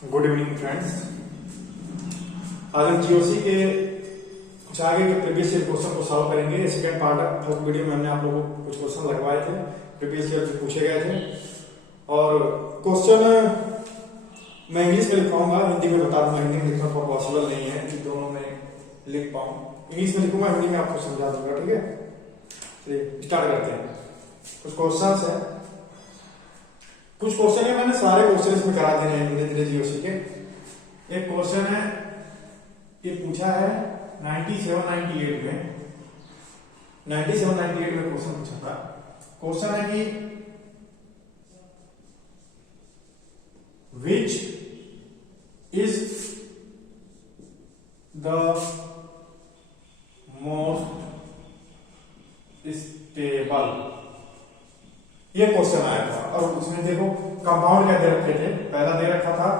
Good evening friends. आज हम GOC के कुछ आगे के प्रीवियस ईयर क्वेश्चन को सॉल्व करेंगे। सेकंड पार्ट है। फर्स्ट वीडियो में हमने आप लोगों को कुछ क्वेश्चन लगवाए थे, प्रीवियस ईयर से पूछे गए थे। और क्वेश्चन मैं इंग्लिश में लिखवाऊंगा, हिंदी में बता दूंगा। हिंदी में लिखना पॉसिबल नहीं है कि दोनों में लिख पाऊं। इंग्लिश में लिखूंगा, हिंदी में आपको समझा दूंगा। ठीक है, चलिए स्टार्ट करते हैं। कुछ क्वेश्चन है, कुछ क्वेश्चन है मैंने सारे क्वेश्चन इसमें करा देने हैं धीरे धीरे जीओसी के। एक क्वेश्चन है, ये पूछा है 97-98 में 97-98 में क्वेश्चन पूछा था। क्वेश्चन है कि which is the most stable, ये क्वेश्चन आया था। और उसमें देखो कंपाउंड क्या दे रखे थे। पहला दे रखा था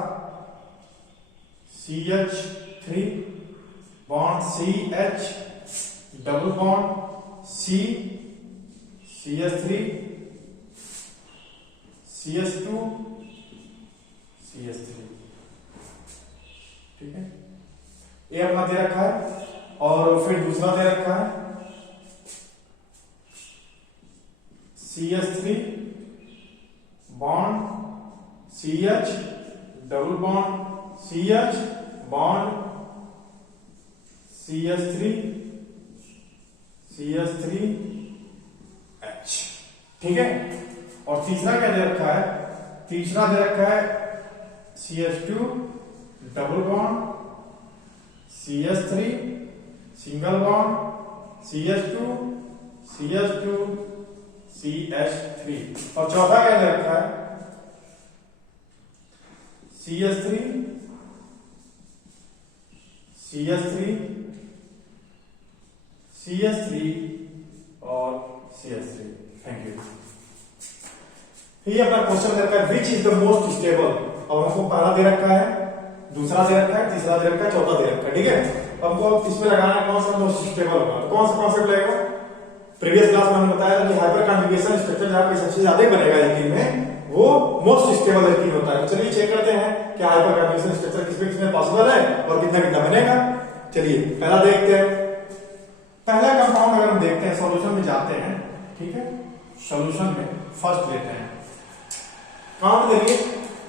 CH3 bond CH double bond C CH3 CH2 CH3। ठीक है, ये अपना दे रखा है। और फिर दूसरा दे रखा है CH3 bond CH double bond CH bond CH3 CH3 H। ठीक है, और तीसरा क्या दे रखा है? तीसरा दे रखा है CH2 double bond CH3 single bond CH2 CH2 CH3। और चौथा क्या दे रखा है? CH3 CH3 CH3 और CH3। Thank you. ये अपना क्वेश्चन दे रखा है which is the most stable. और हमको पहला दे रखा है, दूसरा दे रखा है, तीसरा दे रखा है, चौथा दे रखा है। ठीक है, हमको इसमें लगाना है कौन सा मोस्ट स्टेबल होगा। तो कौन सा कॉन्सेप्ट लगेगा? प्रीवियस क्लास में हमने बताया था कि हाइपर कॉन्जुगेशन स्ट्रक्चर जहां पे सबसे ज्यादा बनेगा एल्कीन में, वो मोस्ट स्टेबल एल्कीन होता है। तो चलिए चेक करते हैं कि हाइपर कॉन्जुगेशन स्ट्रक्चर किसमें पॉसिबल है और कितना कितना बनेगा। चलिए पहला देखते हैं। पहला कंपाउंड अगर हम देखते हैं, सॉल्यूशन में जाते हैं। ठीक है, सॉल्यूशन में फर्स्ट लेते हैं। काउंट देखिए,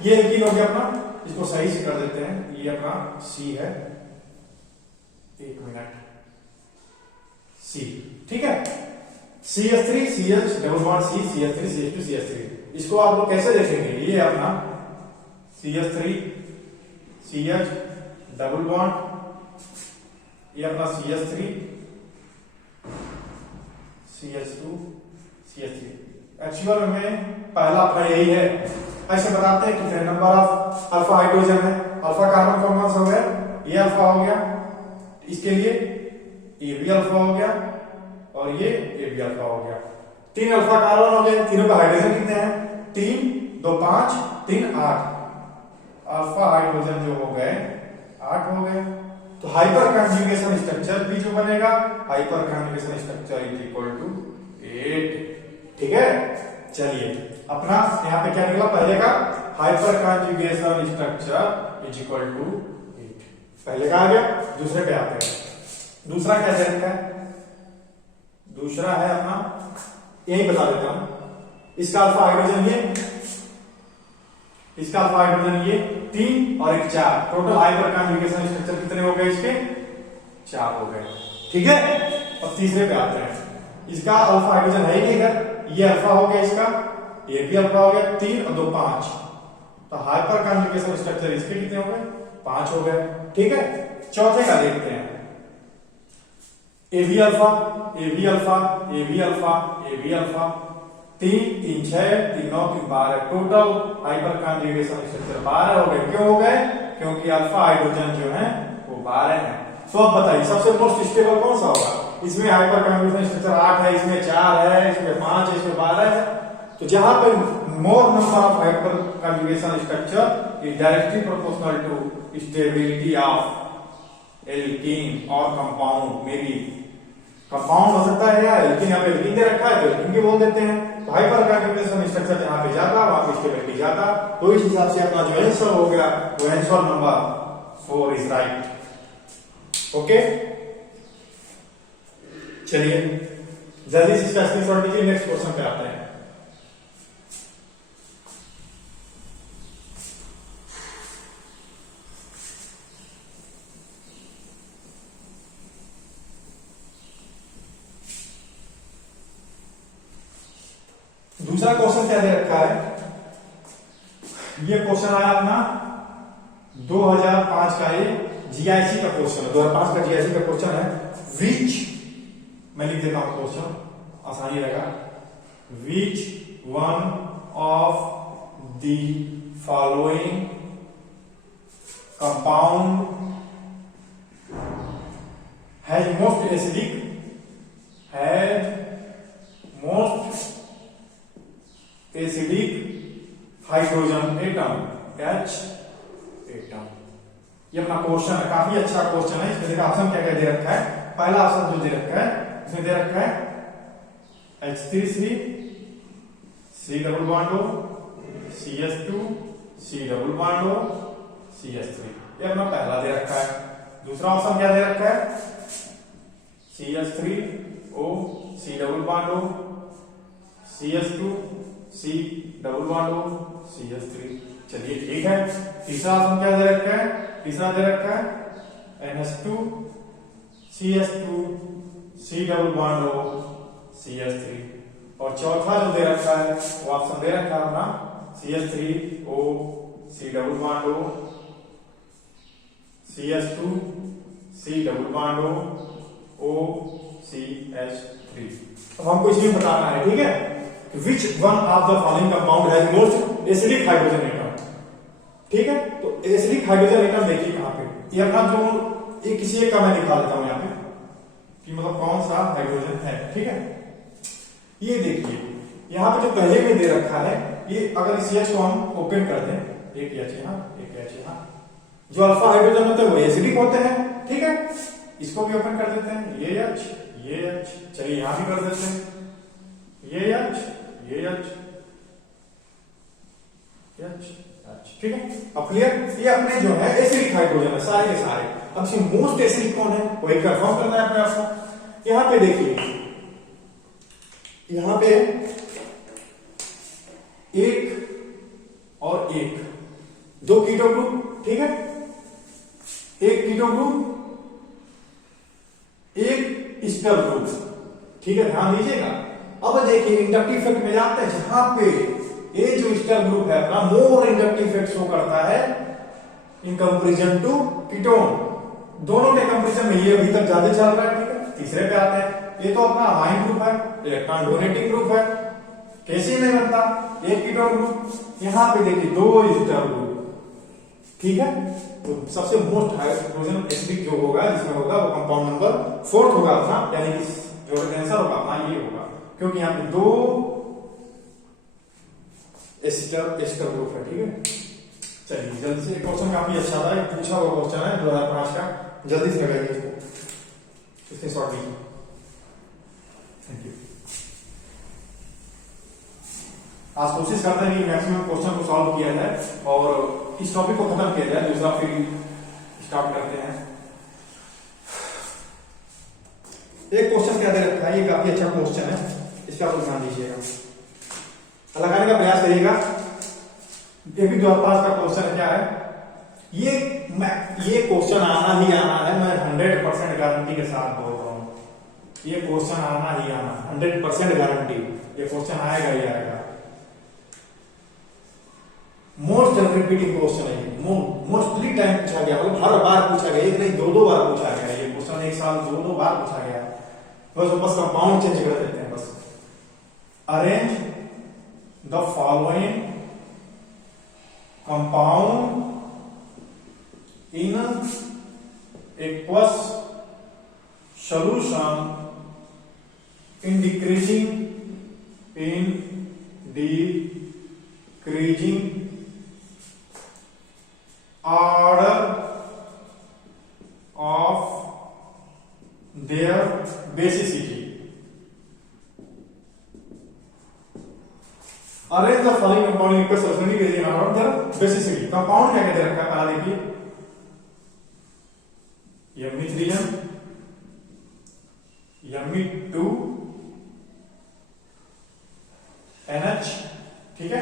ये एल्कीन हो गया अपना, इसको सही से कर देते हैं। ये अपना C है, एक मिनट, C। ठीक है, CH3 CH double bond C CH3 CH2 CH3। इसको आप लोग कैसे देखेंगे? ये अपना CH3 CH डबल बॉन्ड, ये अपना CH3 CH2 CH3। एक्चुअल में पहला अपना यही है। ऐसे बताते हैं कितने नंबर ऑफ अल्फा हाइड्रोजन है। अल्फा कार्बन कौन सा हो गया? ये अल्फा हो गया, इसके लिए ये भी अल्फा हो गया, और ये भी अल्फा हो गया। 3 अल्फा कार्बन हो गए। तीनों का हाइड्रोजन कितने हैं? 3 2 5 3 8। अल्फा हाइड्रोजन जो हो गए 8 हो गए। तो हाइपर कॉन्जुगेशन स्ट्रक्चर भी जो बनेगा, hyper conjugation structure is equal to 8। ठीक है, चलिए अपना यहां पे क्या निकला? पहले का hyper conjugation structure is equal to 8। पहले का आ गया, दूसरे पे आते हैं। दूसरा क्या दे रखा है? दूसरा है अपना, यही बता देता हूं। इसका अल्फा हाइड्रोजन ये, इसका अल्फा हाइड्रोजन ये 3 और 1 4। टोटल हाइपर कॉन्जुगेशन स्ट्रक्चर कितने हो गए? इसके 4 हो गए। ठीक है, और तीसरे पे आते हैं। इसका अल्फा हाइड्रोजन है ही इधर, ये अल्फा हो गया, इसका ये भी अल्फा हो गया। 3 और 2 5। तो हाइपर कॉन्जुगेशन स्ट्रक्चर इसके कितने हो गए? 5 हो गए। ठीक है, चौथे का देखते हैं। AB alpha AB alpha AB alpha AB alpha 3 3 6 3 9 3 12। Total hyper conjugation structure 12 हो गए। क्यों हो गए? क्योंकि अल्फा हाइड्रोजन जो है वो 12 है। तो अब बताइए सबसे मोस्ट स्टेबल कौन सा होगा? इसमें हाइपर कॉन्जुगेशन स्ट्रक्चर 8 है, इसमें 4 है, इसमें 5 है, इसमें 12 है। तो जहां पर more number of hyper conjugation structure is directly proportional to stability of alkene और कंपाउंड में भी कंपाउंड हो सकता है यार, लेकिन यहाँ पे एल्कीन दे रखा है तो एल्कीन के बोल देते हैं। तो हाइपर कॉन्जुगेशन स्ट्रक्चर जहां पे जाता है वहां पे स्टेबिलिटी ज्यादा। तो इस हिसाब से अपना जो आंसर हो गया वो answer number 4 is right. Okay, चलिए जल्दी से इसका स्क्रीनशॉट लीजिए, नेक्स्ट क्वेश्चन पे आते हैं। दूसरा क्वेश्चन क्या दे रखा है, ये क्वेश्चन आया अपना 2005 का, ये जीआईसी का क्वेश्चन है, 2005 का जीआईसी का क्वेश्चन है। विच, मैं लिख देता हूं क्वेश्चन आसानी रहेगा। Which one of the following compound has most acidic, has most acidic hydrogen atom, H atom. ये अपना क्वेश्चन है, काफी अच्छा क्वेश्चन है। इसमें देखा ऑप्शन क्या क्या दे रखा है। पहला ऑप्शन जो दे रखा है इसमें दे रखा है H3C, C double bond O, CH2, C double bond O, CH3। ये अपना पहला दे रखा है। दूसरा ऑप्शन क्या दे रखा है, CH3O, C double bond O, CH2, C double bond O, CH3। चलिए ठीक है। तीसरा ऑप्शन क्या दे रखा है, तीसरा दे रखा है NH2, CH2, C double bond O, CH3। और चौथा जो दे रखा है वो ऑप्शन दे रखा है अपना CH3O, C double bond O, CH2, C double bond O, CH3। अब हमको इसमें बताना है, ठीक है, which one of the following compound has most acidic hydrogen atom. ठीक है, तो एसिडिक हाइड्रोजन एटम देखिए यहाँ पे, ये अपना जो ये किसी एक का मैं दिखा देता हूं यहाँ पे कि मतलब कौन सा हाइड्रोजन है। ठीक है, ये देखिए यहाँ पे जो पहले में दे रखा है, ये अगर इस H को हम ओपन कर दें, एक H यहाँ, एक H यहाँ, जो अल्फा हाइड्रोजन होते हैं वो एसिडिक होते हैं। ठीक है, इसको भी ओपन कर देते हैं, ये H, चलिए यहां भी कर देते हैं, ये H, ठीक है। अब क्लियर, ये अपने जो है एसिडिक हाइड्रोजन है सारे के सारे। अब इसमें मोस्ट एसिडिक कौन है वो एक कंफर्म करना है अपने आप को। यहां पे देखिए, यहां पे एक और एक, दो कीटो ग्रुप, ठीक है, एक कीटो ग्रुप, एक स्टर ग्रुप। ठीक है, ध्यान दीजिएगा। अब देखिए इंडक्टिव इफेक्ट में जाते हैं, जहां पे ये जो स्टर ग्रुप है अपना मोर इंडक्टिव इफेक्ट शो करता है इन कंपेरिजन टू कीटोन। दोनों के कंपेरिजन में ये अभी तक ज्यादा चल रहा है। ठीक है, तीसरे पे आते हैं, ये तो अपना अमाइन ग्रुप है, इलेक्ट्रॉन डोनेटिंग ग्रुप है, कैसे नहीं बनता, एक कीटोन ग्रुप। यहां पे देखिए दो स्टर ग्रुप। ठीक है, तो सबसे मोस्ट हाइड्रोजन एसिडिक जो होगा जिसमें होगा वो कंपाउंड नंबर 4 होगा अपना, यानी कि जो आंसर होगा अपना ये होगा, क्योंकि यहाँ पे दो एस्टर ग्रुप है। ठीक है, चलिए जल्दी से, क्वेश्चन काफी अच्छा था, एक पूछा हुआ क्वेश्चन है 2005 का, जल्दी से लगाइए इसको, इसके शॉर्ट लीजिए। Thank you. आज कोशिश करते हैं कि मैक्सिमम क्वेश्चन को सॉल्व किया जाए और इस टॉपिक को खत्म किया जाए, दूसरा फिर स्टार्ट करते हैं। एक क्वेश्चन क्या दे रखा है, ये काफी अच्छा क्वेश्चन है, इसका आप ध्यान दीजिएगा, लगाने का प्रयास करिएगा। ये भी 2005 का क्वेश्चन है, क्या है ये क्वेश्चन आना ही आना है, मैं 100% गारंटी के साथ बोल रहा हूं, ये क्वेश्चन आना ही आना, 100% गारंटी, ये क्वेश्चन आएगा ही आएगा। मोस्ट रिपीटिंग क्वेश्चन है, मोस्टली टाइम पूछा गया, मतलब हर बार पूछा गया, एक नहीं दो बार पूछा गया ये क्वेश्चन, एक साल दो बार पूछा गया। बस कंपाउंड चेंज कर देते हैं बस। Arrange the following compound in aqueous solution in decreasing order of their basicity। Arrange the following compound equal solution in order their basicity. Compound क्या कहते रखा है पहला देखिए, Me3M, Me2 NH, ठीक है,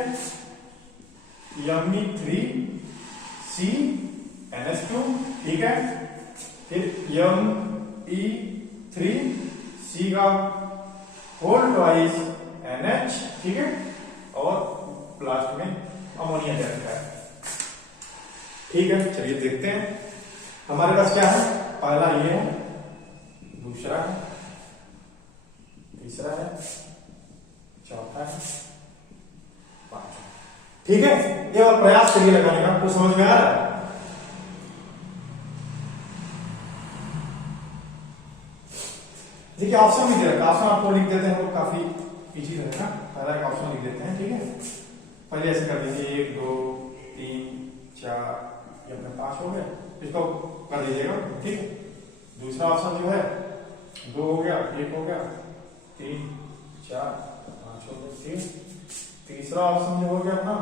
Me3CNH2, ठीक है, फिर Me3C का होल ट्वाइस NH, ठीक है, और लास्ट में अमोनिया दे रखा है। ठीक है, चलिए देखते हैं हमारे पास क्या है। पहला ये है, दूसरा है, तीसरा है, चौथा है, पांचवा। ठीक है, ये और प्रयास करिए लगाने का। आपको समझ में आ रहा है? देखिए ऑप्शन भी दे रखा है, ऑप्शन आपको लिख देते हैं तो काफी इजी रहेगा। पहला एक ऑप्शन लिख देते हैं, ठीक है। पहले ऐसे कर दीजिए 1 2 3 4, ये अपने 5 हो गए, इसको कर दीजिएगा, ठीक है। दूसरा ऑप्शन जो है 2 हो गया, 1 हो गया, 3 4 5 हो गया, ठीक। तीसरा ऑप्शन जो हो गया अपना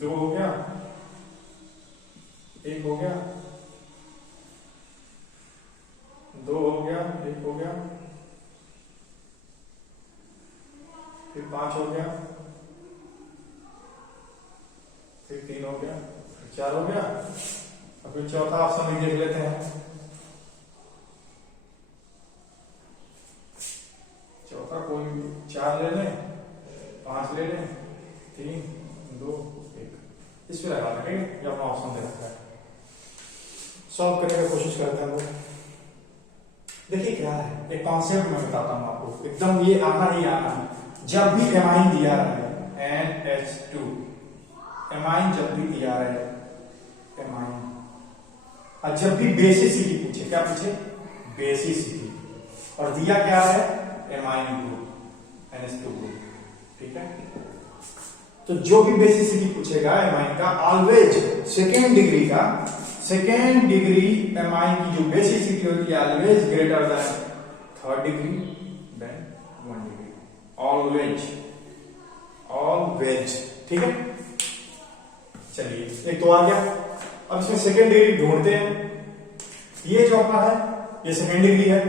2 हो गया, 1 हो गया, 2 हो गया, 1 हो गया, फिर 5 हो गया, फिर 3 हो गया, फिर 4 हो गया, और फिर चौथा ऑप्शन भी देख लेते हैं। चौथा कोई 4 ले लें, 5 ले लें, 3 2 1, इस पे लगा देंगे। ये अपना ऑप्शन दे रखा है, सॉल्व करने की कोशिश करते हैं लोग। देखिए क्या है, एक कॉन्सेप्ट मैं बताता हूं आपको, एकदम ये आना ही आना है। जब भी एमाइन दिया है NH2, एमाइन जब भी दिया है एमाइन, और जब भी बेसिसिटी पूछे, क्या पूछे? बेसिसिटी, और दिया क्या है? एमाइन ग्रुप, NH2 ग्रुप, ठीक है। तो जो भी बेसिसिटी पूछेगा एमाइन का, ऑलवेज सेकेंड डिग्री एमाइन की जो बेसिसिटी होती है always greater than third degree than 1 degree, always, ठीक है। चलिए एक तो आ गया। अब इसमें सेकेंड डिग्री ढूंढते हैं। ये जो अपना है ये सेकेंड डिग्री है,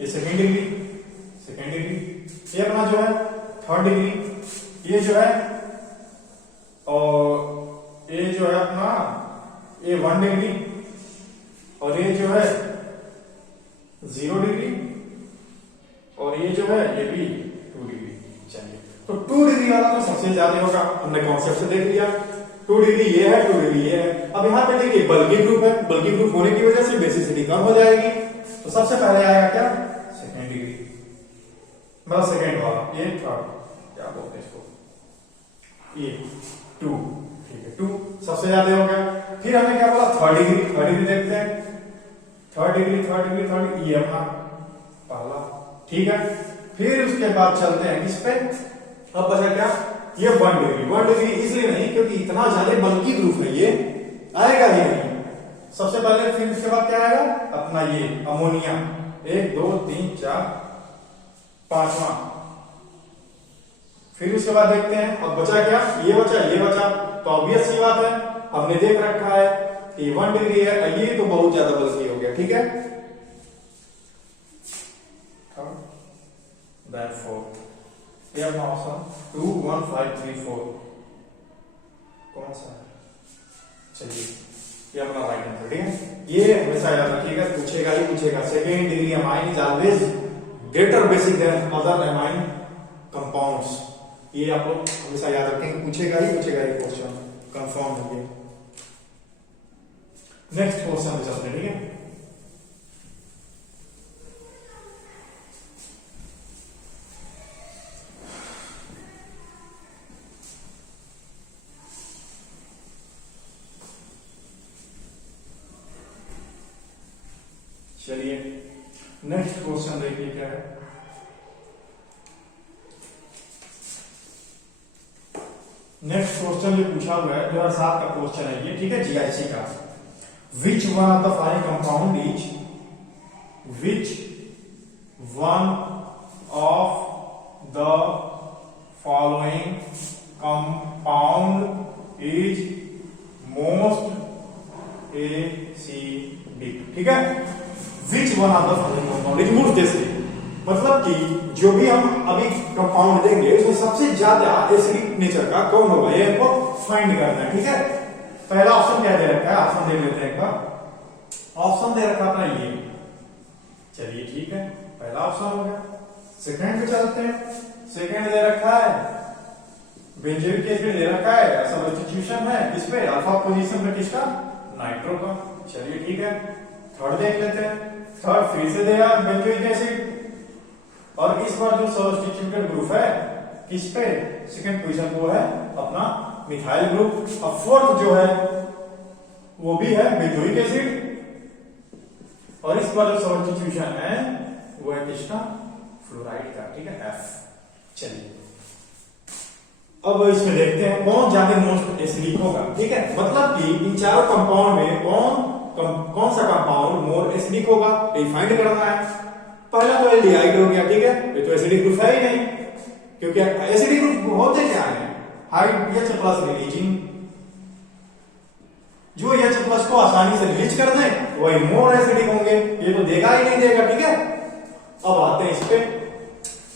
ये सेकेंड डिग्री, ये अपना जो है थर्ड डिग्री, ये जो है, और ये जो है अपना ये 1 डिग्री, और ये जो है 0 डिग्री, और ये जो है ये भी 2 डिग्री। चलिए, तो 2 डिग्री वाला तो सबसे ज्यादा होगा, हमने कॉन्सेप्ट से देख लिया। 2 डिग्री ये है, 2 डिग्री ये है। अब यहां पे देखिए बल्कि ग्रुप है, बल्कि ग्रुप होने की वजह से बेसिसिटी कम हो जाएगी। तो सबसे पहले आएगा क्या? सेकेंड डिग्री, मतलब सेकेंड वाला, ये थर्ड, क्या बोलते हैं इसको, ये 2, ठीक है, 2 सबसे ज्यादा हो गया। फिर हमने क्या बोला? थर्ड डिग्री देखते हैं, थर्ड डिग्री, ये अपना पहला, ठीक है। फिर उसके बाद चलते हैं किस पे? अब बचा क्या? ये 1 डिग्री इसलिए नहीं क्योंकि इतना ज्यादा बल्कि ग्रुप है, ये आएगा ही नहीं सबसे पहले। फिर उसके बाद क्या आएगा? अपना ये अमोनिया, 1 2 3 4 5वां। फिर उसके बाद देखते हैं अब बचा क्या? ये बचा। तो ऑब्वियस सी बात है, हमने देख रखा है कि 1 डिग्री है, ये तो बहुत ज्यादा बल्कि हो गया, ठीक है। Therefore, ये अपना ऑप्शन 2 1 5 3 4 कौन सा है? चलिए, ये अपना राइट आंसर, ठीक है। ये हमेशा याद रखिएगा, पूछेगा ही पूछेगा। Second degree amine is always greater basic than other amine compounds. ये आप लोग हमेशा याद रखेंगे, पूछेगा ही क्वेश्चन, कंफर्म है ये। नेक्स्ट क्वेश्चन पे चलते हैं, ठीक है। चलिए नेक्स्ट क्वेश्चन देखिए क्या है। नेक्स्ट क्वेश्चन जो पूछा हुआ है 2007 का क्वेश्चन है ये, ठीक है, जीआईसी का। Which one of the following compound is which one of the following compound is most acidic, ठीक है। Which one of the following compound is most acidic, मतलब कि जो भी हम अभी कंपाउंड देंगे उसमें सबसे ज्यादा एसिडिक नेचर का कौन होगा, ये हमको फाइंड करना है, ठीक है। पहला ऑप्शन क्या दे रखा है, ऑप्शन देख लेते हैं एक बार। ऑप्शन दे रखा था ये, चलिए ठीक है, पहला ऑप्शन हो गया। सेकंड पे चलते हैं। सेकंड दे रखा है बेंजोइक एसिड दे रखा है, सब्स्टिट्यूशन है किस पे, अल्फा पोजीशन पे किसका, नाइट्रो का, चलिए ठीक है। थर्ड देख लेते हैं। थर्ड फिर से दिया बेंजोइक एसिड, और इस बार जो सब्स्टिट्यूटेड ग्रुप है किस पे, सेकंड पोजीशन वो है अपना मिथाइल ग्रुप। और फोर्थ जो है वो भी है बेंजोइक एसिड, और इस बार जो सब्स्टिट्यूशन है वो है किसका, फ्लोराइड का, ठीक है, F। चलिए अब इसमें देखते हैं कौन ज्यादा मोस्ट एसिडिक होगा, ठीक है। मतलब कि इन चारों कंपाउंड में कौन सा कंपाउंड मोर एसिडिक होगा ये फाइंड करना है। पहला तो एल्डिहाइड हो गया, ठीक है, ये तो एसिडिक ग्रुप है ही नहीं, क्योंकि एसिडिक ग्रुप होते क्या है, हाई H प्लस रिलीजिंग, जो H प्लस को आसानी से रिलीज कर दे वही मोर एसिडिक होंगे, ये तो देगा ही नहीं देगा, ठीक है। अब आते हैं इस पे,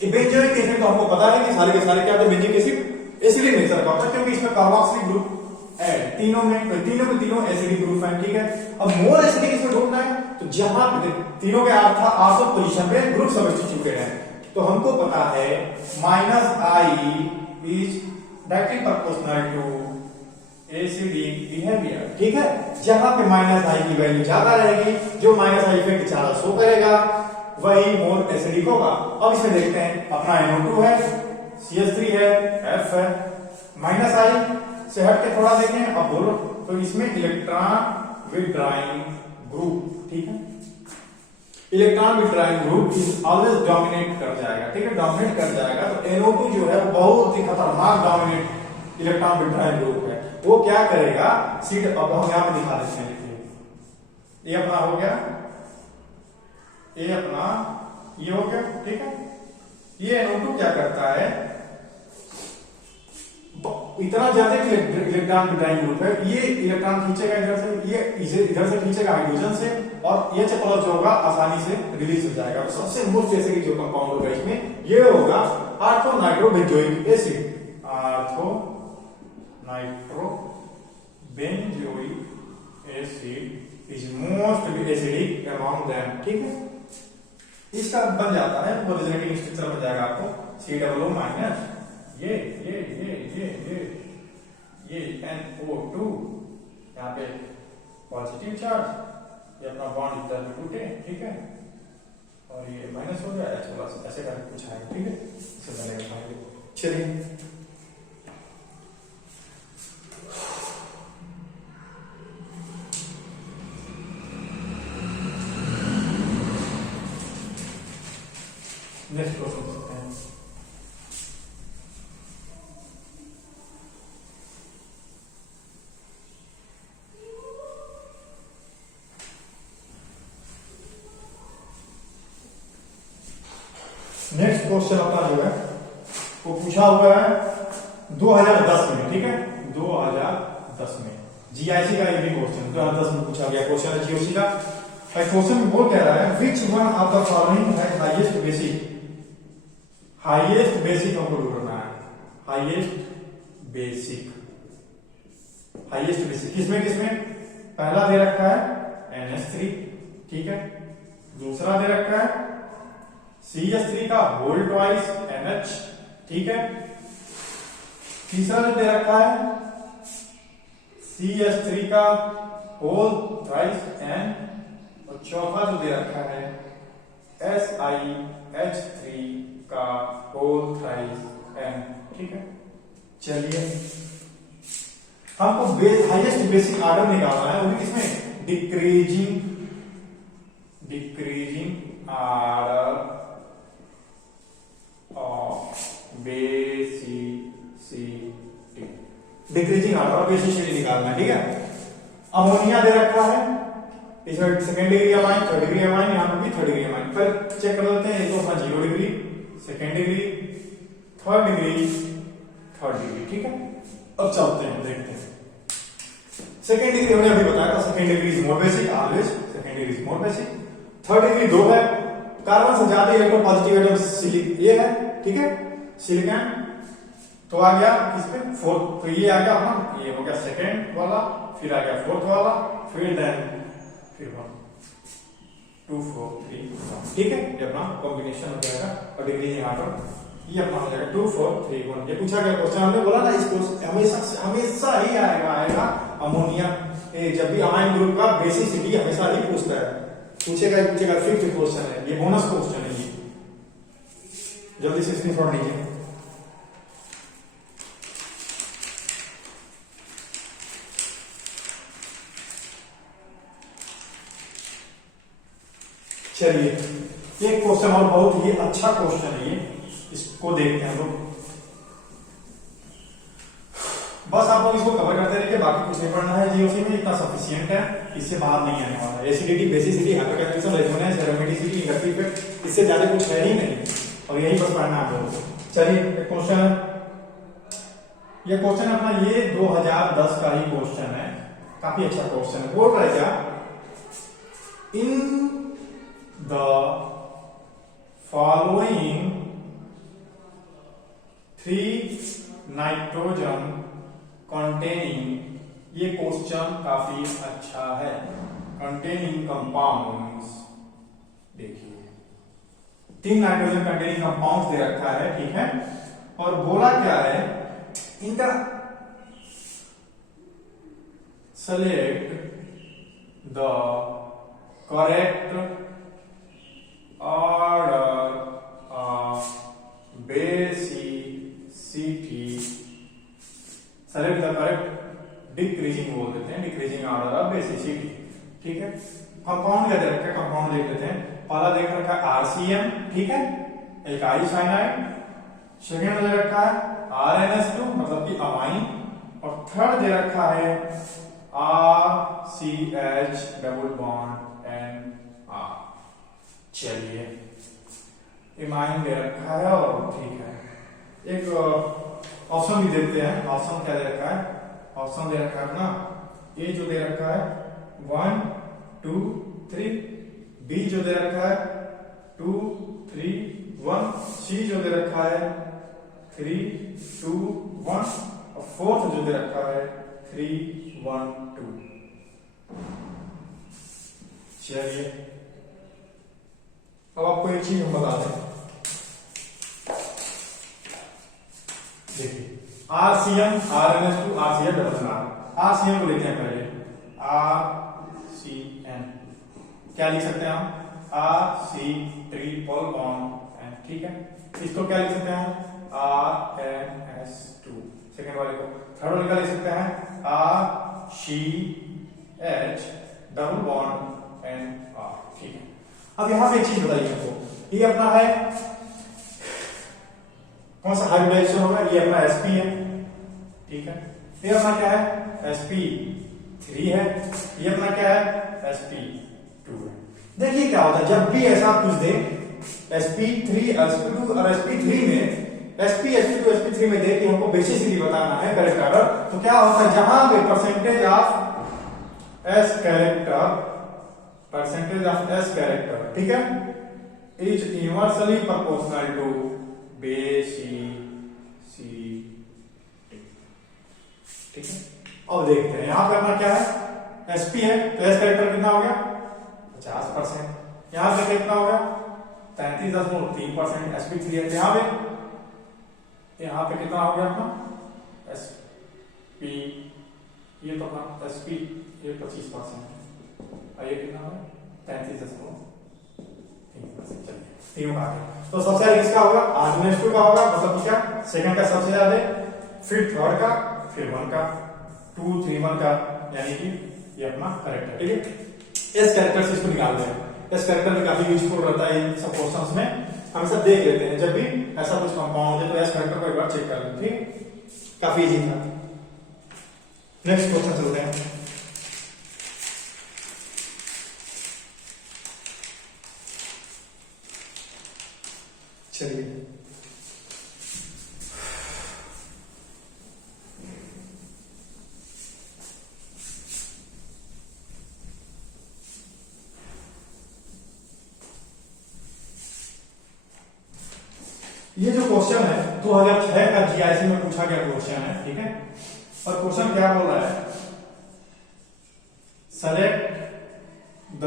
बेंजोइक एसिड तो हमको पता है कि सारे के सारे क्या होते हैं, बेंजोइक एसिड एसिडिक नेचर का होता है, क्योंकि इसमें कार्बोक्सिलिक ग्रुप ऐड तीनों में तीनों एसिडिक ग्रुप है, ठीक है। अब मोर एसिडिक इसमें ढूंढना है, तो जहां तीनों के ऑपोजिट पोजीशन पे ग्रुप सब्स्टिट्यूटेड है, तो हमको पता है -I is directly proportional to acidic behaviour, ठीक है। जहां पे -I की वैल्यू ज्यादा रहेगी, जो -I इफेक्ट ज्यादा शो करेगा वही मोर एसिडिक होगा। अब इसमें देखते हैं, अपना NO2 है, CH3 है, F है, -I से हट के थोड़ा देखें, अब बोलो तो इसमें इलेक्ट्रॉन विथड्राइंग ग्रुप, ठीक है, electron withdrawing group is always dominate कर जाएगा, ठीक है, डोमिनेट कर जाएगा। तो NO2 जो है बहुत ही खतरनाक डोमिनेट इलेक्ट्रॉन विथड्राइंग ग्रुप है, वो क्या करेगा, सीट, अब हम यहां पे दिखा देते हैं, देखिए ये अपना हो गया, ये अपना ये हो गया, ठीक है। ये NO2 क्या करता है, इतना ज्यादा इलेक्ट्रॉन विथड्राइंग ग्रुप है, ये इलेक्ट्रॉन खींचेगा इधर से, ये इधर से खींचेगा हाइड्रोजन से, और ये H+ जो होगा आसानी से रिलीज हो जाएगा। तो सबसे मोस्ट एसिडिक जो कंपाउंड होगा इसमें ये होगा ortho nitro benzoic acid, ortho nitro benzoic acid is most acidic among them, ठीक है। इसका बन जाता है, वो रिजल्टिंग स्ट्रक्चर बन जाएगा आपको COO- ये NO2, यहाँ पे पॉजिटिव चार्ज, ये अपना बॉन्ड इधर में टूटे, ठीक है, और ये माइनस हो गया, H+ ऐसे करके कुछ आएगा, ठीक है, इसे बनेगा। चलिए नेक्स्ट क्वेश्चन करते हैं। नेक्स्ट क्वेश्चन अपना जो है वो पूछा हुआ है 2010 में, ठीक है, 2010 में GIC का ये भी क्वेश्चन 2010 में पूछा गया क्वेश्चन है GOC का। क्वेश्चन में बोल कह रहा है which one of the following है हाईएस्ट बेसिक, हाईएस्ट बेसिक हमको ढूंढना है, हाईएस्ट बेसिक, हाईएस्ट बेसिक किसमें पहला दे रखा है NH3, ठीक है, दूसरा दे रखा है CH3 का होल ट्वाइस NH, ठीक है, तीसरा जो दे रखा है CH3 का होल ट्वाइस N, और चौथा जो दे रखा है SiH3 का होल थ्राइस N, ठीक है। चलिए हमको हाईएस्ट बेसिक ऑर्डर निकालना है, वो भी किसमें, decreasing order of basicity, decreasing order of basicity निकालना है, ठीक है। अमोनिया दे रखा है, इसमें second degree amine, third degree amine, यहाँ पे भी थर्ड डिग्री अमाइन, फिर चेक कर लेते हैं, ये तो अपना 0 degree, second degree, third degree, third degree, ठीक है। अब चलते हैं, देखते हैं। सेकेंड डिग्री हमने अभी बताया था, second degree is more basic, always second degree is more basic. Third degree 2 है, कार्बन से ज्यादा इलेक्ट्रो पॉजिटिव एटम ये है, ठीक है, सिलिकॉन। तो आ गया इस पे फोर्थ, तो ये आ गया अपना, ये हो गया सेकेंड वाला, फिर आ गया फोर्थ वाला, फिर 1 2 4 3 1, ठीक है। ये अपना कॉम्बिनेशन हो जाएगा और डिग्री यहाँ पर ये अपना हो जाएगा 2 4 3 1। ये पूछा गया क्वेश्चन, हमने बोला ना इसको हमेशा ही आएगा अमोनिया, जब भी अमाइन ग्रुप का बेसिसिटी हमेशा ही पूछता है, पूछेगा फिफ्थ क्वेश्चन है, ये बोनस क्वेश्चन है, ये जल्दी से स्क्रीनशॉट लीजिए। चलिए एक क्वेश्चन और बहुत ही अच्छा क्वेश्चन है, ये इसको देखते हैं लोग। बस आप लोग इसको कवर करते रहिए, बाकी कुछ नहीं पढ़ना है, जीओसी में इतना सफिशिएंट है, इससे बाहर नहीं आने वाला। Acidity, basicity, hydrocalcium, resonance, aromaticity, inductive effect, इससे ज्यादा कुछ है ही नहीं, और यही बस पढ़ना है आप लोगों को। चलिए एक क्वेश्चन है, ये क्वेश्चन अपना ये 2010 का ही क्वेश्चन है, काफी अच्छा क्वेश्चन है। बोल रहा है क्या, इन the following 3 नाइट्रोजन containing, ये क्वेश्चन काफी अच्छा है, containing compounds, देखिए 3 नाइट्रोजन containing compounds दे रखा है, ठीक है। और बोला क्या है, इनका select the correct order of basicity, select the correct decreasing बोल देते हैं, डिक्रीजिंग ऑर्डर ऑफ बेसिसिटी, ठीक है। कंपाउंड क्या दे रखा है, कंपाउंड देख लेते हैं। पहला देख रखा है आरसीएम, ठीक है, एल्काइल साइनाइड। सेकेंड में दे रखा है आरएनएस2 मतलब कि अमाइन, और थर्ड दे रखा है आरसीएच डबल बॉन्ड एनआर। चलिए इमाइन दे रखा है, और ठीक है एक ऑप्शन भी देते हैं। ऑप्शन क्या दे रखा है, ऑप्शन दे रखा है ना, ए जो दे रखा है 1 2 3, बी जो दे रखा है 2 3 1, सी जो दे रखा है 3 2 1, और फोर्थ जो दे रखा है 3 1 2। चलिए अब आपको एक चीज हम बता दें, देखिए आरसीएम, आरएनएस2, आरसीएल डबल आर। आरसीएम को लेते हैं पहले, आरसीएन क्या लिख सकते हैं हम, आरसी ट्रिपल बॉन्ड एन, ठीक है। इसको क्या लिख सकते हैं, आरएनएस2, सेकेंड वाले को। थर्ड वाले का लिख सकते हैं RCH double bond N R, ठीक है। अब यहां पे एक चीज बताइए आपको, ये अपना है कौन सा हाइब्रिडाइजेशन होगा, ये अपना sp है, ठीक है। ये अपना क्या है, sp3 है, ये अपना क्या है, sp2 है। देखिए क्या होता है जब भी ऐसा कुछ दे, sp3 sp2 और sp3 में sp sp2 sp3 में दे कि हमको बेसिसिटी बताना है, करेक्ट ऑर्डर, तो क्या होता है जहां पे परसेंटेज ऑफ s कैरेक्टर, ठीक है, is inversely proportional to basicity, ठीक है। अब देखते हैं यहां पे अपना क्या है, sp है तो s कैरेक्टर कितना हो गया 50%, यहां पे कितना हो गया 33.3%, sp3 है, यहां पे कितना हो गया अपना sp, ये तो अपना sp ये 25%, और ये कितना है 33.3%। चलिए तीनों का तो सबसे ज्यादा किसका होगा, आरएनएस2 का होगा, मतलब क्या सेकंड का सबसे ज्यादा, फिर थर्ड का, फिर 1 का, 2 3 1 का, यानी कि ये अपना करेक्ट है, ठीक है। एस कैरेक्टर से इसको निकाल दें, एस कैरेक्टर भी काफी यूजफुल रहता है इन सब क्वेश्चंस में, हम सब देख लेते हैं जब भी ऐसा कुछ कंपाउंड है तो एस कैरेक्टर को एक बार चेक कर लें, ठीक, काफी इजी था। नेक्स्ट क्वेश्चन चलते हैं। चलिए ये जो क्वेश्चन है 2006 का जीआईसी में पूछा गया क्वेश्चन है, ठीक है। और क्वेश्चन क्या बोल रहा है, select the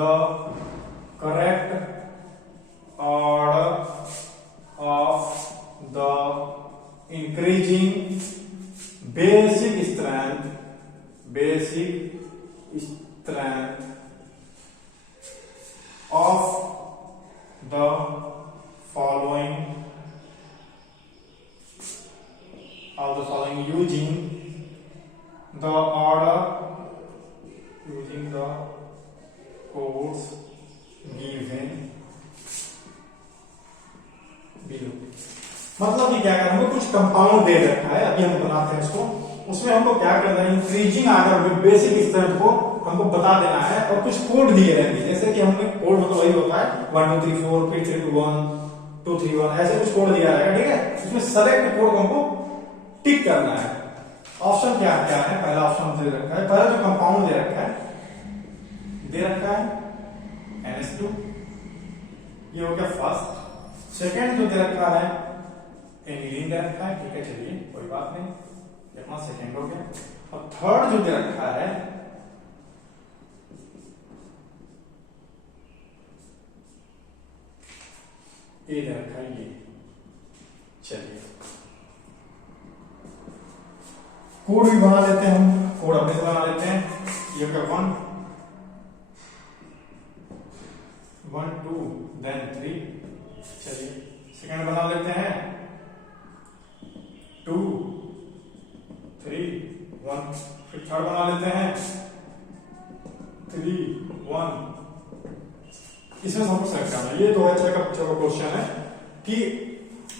correct order of the increasing basic strength of the following using the order using the codes given below। मतलब कि क्या करना है, हमको कुछ कंपाउंड दे रखा है, अभी हम बनाते हैं इसको। उसमें हमको क्या करना है, इंक्रीजिंग आर्डर में बेसिक स्ट्रेंथ को हमको बता देना है और कुछ कोड दिए रहेंगे। जैसे कि हमने कोड मतलब वही होता है 1 2 3 4 फिर 3 2 1 2 3 1 ऐसे कुछ कोड दिया रहेगा, ठीक है। उसमें सेलेक्ट कोड को हमको टिक करना है। ऑप्शन क्या क्या है, पहला ऑप्शन दे रखा है, पहला जो कंपाउंड दे रखा है NH2, ये हो गया फर्स्ट। सेकंड जो दे रखा है एनिलीन दे रखा है, ठीक है, चलिए कोई बात नहीं, अपना सेकंड हो गया। और थर्ड जो दे रखा है ये दे रखा है ये, चलिए कोड भी बना लेते हैं हम, कोड अपने से बना लेते हैं। ये क्या 1 1 2 देन 3, चलिए सेकंड बना लेते हैं 2 3 1, फिर थर्ड बना लेते हैं 3 1। इसमें हमको सेलेक्ट करना है। ये 2006 का पूछा हुआ क्वेश्चन है कि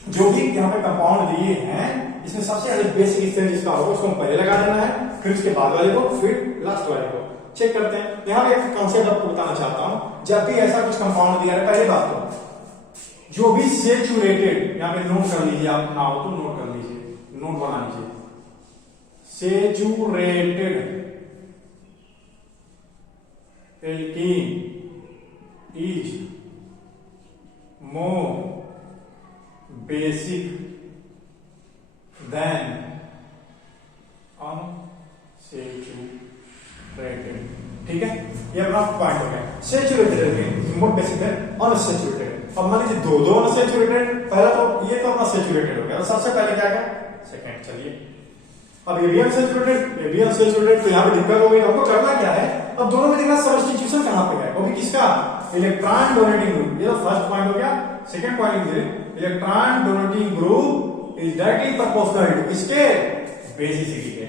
जो भी यहाँ पे कंपाउंड दिए हैं इसमें सबसे अधिक बेसिक स्ट्रेंथ जिसका होगा उसको हम पहले लगा देना है, फिर उसके बाद वाले को, फिर लास्ट वाले को। चेक करते हैं। यहाँ पे एक कॉन्सेप्ट आपको बताना चाहता हूं, जब भी ऐसा कुछ कंपाउंड दिया है, पहली बात तो जो भी सेचुरेटेड, यहाँ पे नोट कर लीजिए, आप ना हो तो नोट कर लीजिए, नोट बना लीजिए, saturated alkene is more basic than unsaturated, ठीक है। ये अपना पॉइंट हो गया। Saturated is more basic than unsaturated. अब मान लीजिए दो अनसैचुरेटेड, पहला तो ये तो अपना सैचुरेटेड हो गया, और सबसे पहले क्या है सेकंड। चलिए अब ये भी अनसैचुरेटेड, तो यहाँ पे दिक्कत हो गई। हमको करना क्या है, अब दोनों में देखना सब्स्टिट्यूशन कहां पे है, वो भी किसका, इलेक्ट्रॉन डोनेटिंग ग्रुप। ये तो फर्स्ट पॉइंट हो गया। सेकंड पॉइंट ये electron donating group is directly proportional to किसके, बेसिसिटी के,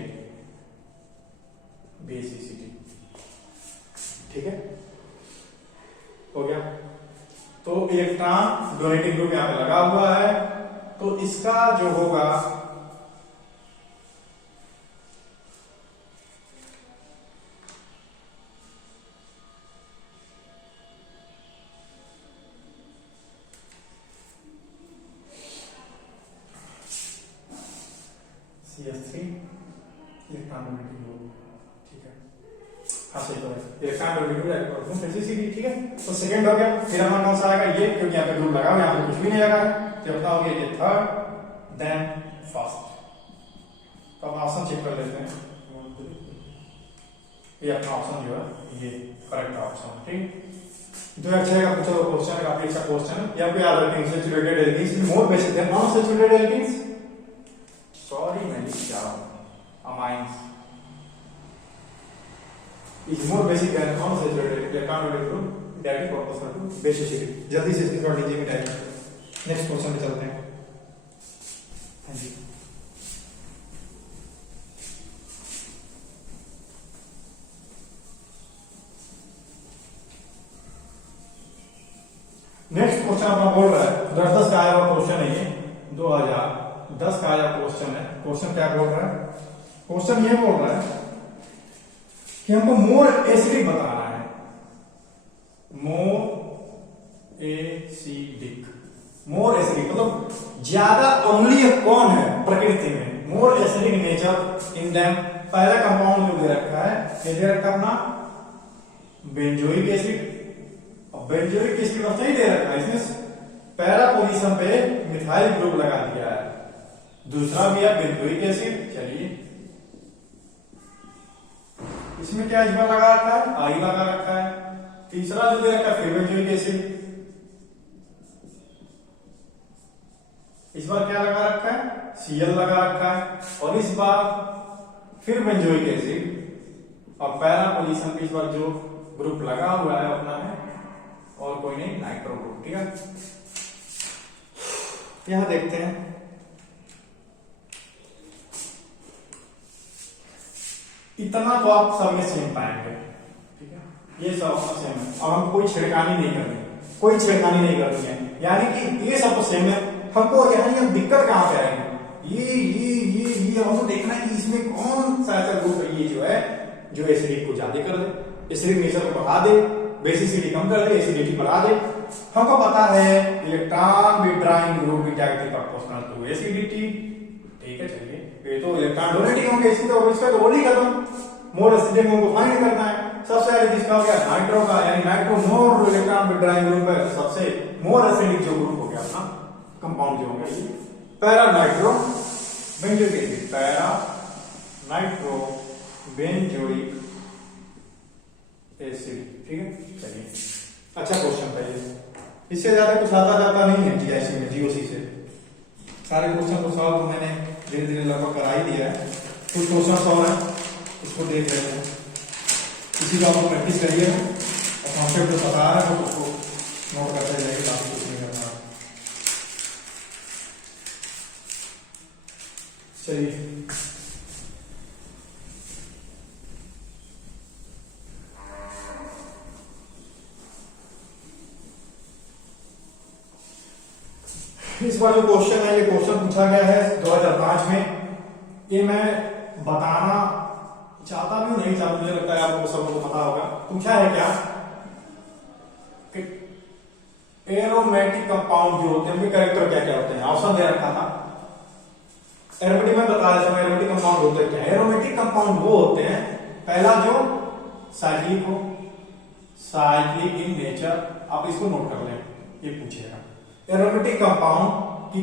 बेसिसिटी, ठीक है, हो गया। तो इलेक्ट्रॉन डोनेटिंग ग्रुप यहां पे लगा हुआ है, तो इसका जो होगा CH3 इलेक्ट्रॉन डोनेटिंग ग्रुप, ठीक है। हाँ सही तो है, इलेक्ट्रॉन डोनेटिंग ग्रुप बेसिसिटी, ठीक है। तो सेकंड हो गया। फिर हमारा कौन सा आएगा, ये, क्योंकि यहाँ पे ग्रुप लगा हुआ है, यहाँ पे कुछ भी नहीं लगा है, तो अपना हो गया ये थर्ड देन फर्स्ट। तो अपना ऑप्शन चेक कर लेते हैं। ये अपना ऑप्शन जो है ये करेक्ट ऑप्शन, ठीक। 2006 का पूछा हुआ क्वेश्चन है, काफी अच्छा क्वेश्चन है। यहाँ पे याद रखें saturated alkenes more basic than unsaturated alkenes, sorry मैंने क्या amines is more basic than unsaturated electron donating group directly proportional to basicity. जल्दी से स्क्रीनशॉट लीजिए, डायरेक्ट नेक्स्ट क्वेश्चन पे चलते हैं। हाँ जी, नेक्स्ट क्वेश्चन अपना बोल रहा है 2010 का आया हुआ क्वेश्चन है, ये 2010 का आया क्वेश्चन है। क्वेश्चन क्या बोल रहा है, क्वेश्चन ये बोल रहा है कि हमको मोर एसिडिक बताना है, मोर एसिडिक, मोर एसिडिक मतलब ज्यादा अम्लीय कौन है प्रकृति में, more acidic nature in them. पहला कंपाउंड जो दे रखा है, ये दे रखा अपना बेंजोइक एसिड। और बेंजोइक एसिड नहीं दे रखा है, इसमें पैरा पोजीशन पे मिथाइल ग्रुप लगा दिया है। दूसरा भी है बेंजोइक एसिड, चलिए इसमें क्या इस बार लगा रखा है, आई लगा रखा है। तीसरा जो दे रखा है फिर बेंजोइक एसिड, इस बार क्या लगा रखा है, Cl लगा रखा है। और इस बार फिर बेंजोइक एसिड और पैरा पोजीशन पे इस बार जो ग्रुप लगा हुआ है अपना है और कोई नहीं, नाइट्रो ग्रुप। ठीक है, यहां देखते हैं इतना तो आप सब में सेम पाएंगे। ठीक है, ये सब सेम है। अब हम कोई छेड़खानी नहीं करनी, कोई छेड़खानी नहीं करनी है, यानी कि ये सब तो सेम है। हमको यहाँ दिक्कत कहां पे आएगी, ये हमको देखना है कि इसमें कौन सा ऐसा ग्रुप है ये जो है जो एसिडिक को ज्यादा कर दे, एसिडिक नेचर को बढ़ा दे, बेसिसिटी कम कर दे, एसिडिटी बढ़ा दे। हमको पता है electron withdrawing group is directly proportional to acidity. ठीक है, चलिए ये तो इलेक्ट्रॉन डोनेटिंग होंगे, इसकी तो इसका तो बोल ही खत्म। मोर एसिडिक हमको फाइंड करना है। सबसे पहले किसका हो गया, नाइट्रो का, यानी nitro more electron withdrawing group है, सबसे मोर एसिडिक जो ग्रुप हो गया अपना कंपाउंड जो हो गया ये para nitro benzoic acid, para nitro benzoic acid. ठीक है, चलिए अच्छा क्वेश्चन था ये, इससे ज्यादा कुछ आता जाता नहीं है जीआईसी में, जीओसी से। सारे क्वेश्चन को सॉल्व तो मैंने धीरे धीरे लगभग करा ही दिया है। कुछ क्वेश्चन और है, इसको देख लेते हैं, इसी का आप प्रैक्टिस करिए और कॉन्सेप्ट जो बता रहा है उसको नोट करते जाइए, बाकी कुछ नहीं करना। चलिए इस बार जो क्वेश्चन है, ये क्वेश्चन पूछा गया है 2005 में। ये मैं बताना चाहता भी नहीं चाहता, मुझे लगता है आपको सबको पता होगा। पूछा है क्या कि एरोमेटिक कंपाउंड जो होते हैं उनके कैरेक्टर क्या क्या होते हैं। ऑप्शन दे रखा था, एरोमेटिक में बता देता हूं एरोमेटिक कंपाउंड होते हैं क्या। एरोमेटिक कंपाउंड वो होते हैं, पहला जो साइक्लिक हो, साइक्लिक इन नेचर, आप इसको नोट कर लें, ये पूछेगा। एरोमेटिक कंपाउंड की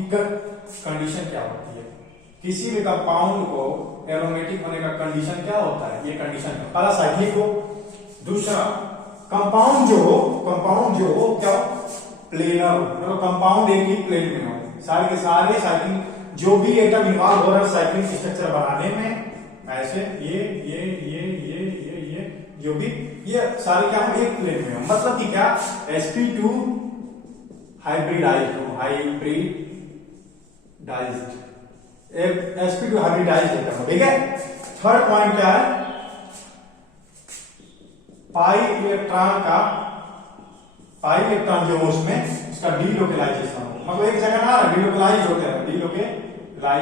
कंडीशन क्या होती है, किसी भी कंपाउंड को एरोमेटिक होने का कंडीशन क्या होता है, ये कंडीशन है। पहला साइक्लिक हो, दूसरा कंपाउंड जो हो क्या प्लेनर हो, मतलब कंपाउंड एक ही प्लेन में हो, सारे के सारे साइक्लिक जो भी एटम इन्वॉल्व हो रहा है साइक्लिक स्ट्रक्चर बनाने में, ऐसे ये जो भी ये सारे क्या हो एक प्लेन में हो। मतलब कि क्या, sp2 हाइब्रिडाइज्ड हो, sp2 हाइब्रिडाइज्ड एटम। ठीक है, थर्ड पॉइंट क्या है, पाई इलेक्ट्रॉन जो उसमें उसका डीलोकलाइजेशन हो, मतलब एक जगह ना डीलोकलाइज होते हैं, delocalization,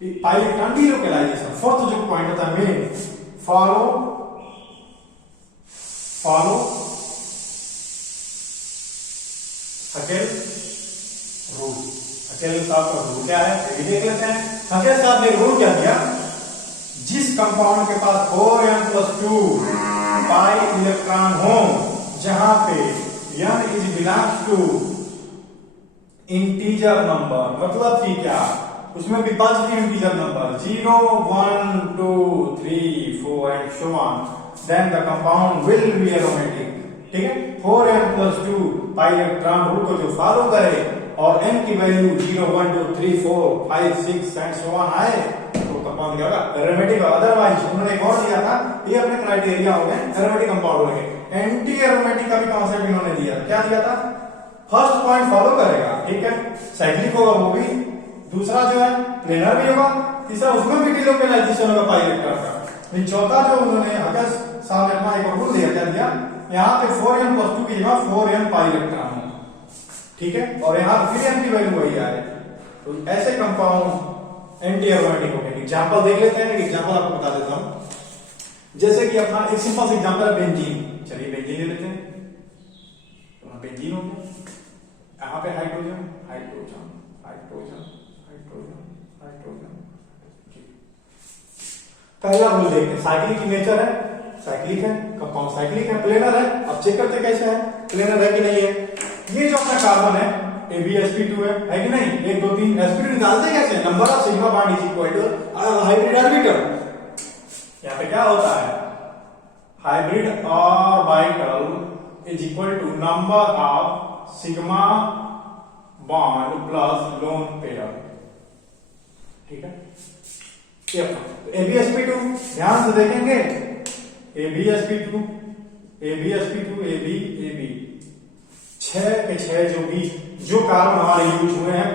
pi electron delocalization. Fourth जो पॉइंट होता है main, follow Huckel rule. Huckel साहब का रूल क्या है ये देख लेते हैं। हकेल साहब ने रूल क्या दिया, जिस कंपाउंड के पास 4n+2 पाई इलेक्ट्रॉन हो, जहां पे n is belongs to integer number, मतलब कि क्या, उसमें भी positive integer number 0, 1, 2, 3, 4 and so on, then the compound will be aromatic. ठीक है, 4n+2 पाई इलेक्ट्रॉन रूल को जो फॉलो करे और n की वैल्यू 0, 1, 2, 3, 4, 5, 6 एंड सो ऑन आए तो कंपाउंड क्या होगा, एरोमेटिक। अदरवाइज उन्होंने एक और दिया था, ये अपने क्राइटेरिया हो गए एरोमेटिक कंपाउंड हो गए। एंटी एरोमेटिक का भी कॉन्सेप्ट इन्होंने दिया, क्या दिया था, फर्स्ट पॉइंट फॉलो करेगा, ठीक है, साइक्लिक होगा वो भी, दूसरा जो है प्लेनर भी होगा, तीसरा उसमें भी डीलोकलाइजेशन होगा पाई इलेक्ट्रॉन का। चौथा जो उन्होंने हकेल साहब ने अपना एक रूल दिया, क्या दिया, यहाँ पे 4n+2 की जगह 4n पाई इलेक्ट्रॉन हो, ठीक है, और यहाँ फिर n की वैल्यू वही आए, तो ऐसे कंपाउंड एंटी एरोमेटिक हो गए। एग्जांपल देख लेते हैं, एग्जांपल आपको बता देता हूं, जैसे कि अपना एक सिंपल सा एग्जांपल है बेंजीन। चलिए बेंजीन ले लेते हैं, तो बेंजीन हो गया, यहाँ पे hydrogen hydrogen hydrogen hydrogen hydrogen. पहला रूल देखते हैं, साइक्लिक की नेचर है, साइक्लिक है, कंपाउंड साइक्लिक है, प्लेनर है। अब चेक करते कैसे है, प्लेनर है कि नहीं है। ये जो अपना कार्बन है AbSp2 है कि नहीं? 1 2 3 sp2 निकालते कैसे? Number of sigma bond is equal to hybrid orbital. यहाँ पे क्या होता है? Hybrid orbital is equal to number of sigma bond plus lone pair. ठीक है, ये अपना AbSp2 ध्यान से देखेंगे, AbSp2 AB 6 के 6 जो कार्बन हमारे यूज हुए हैं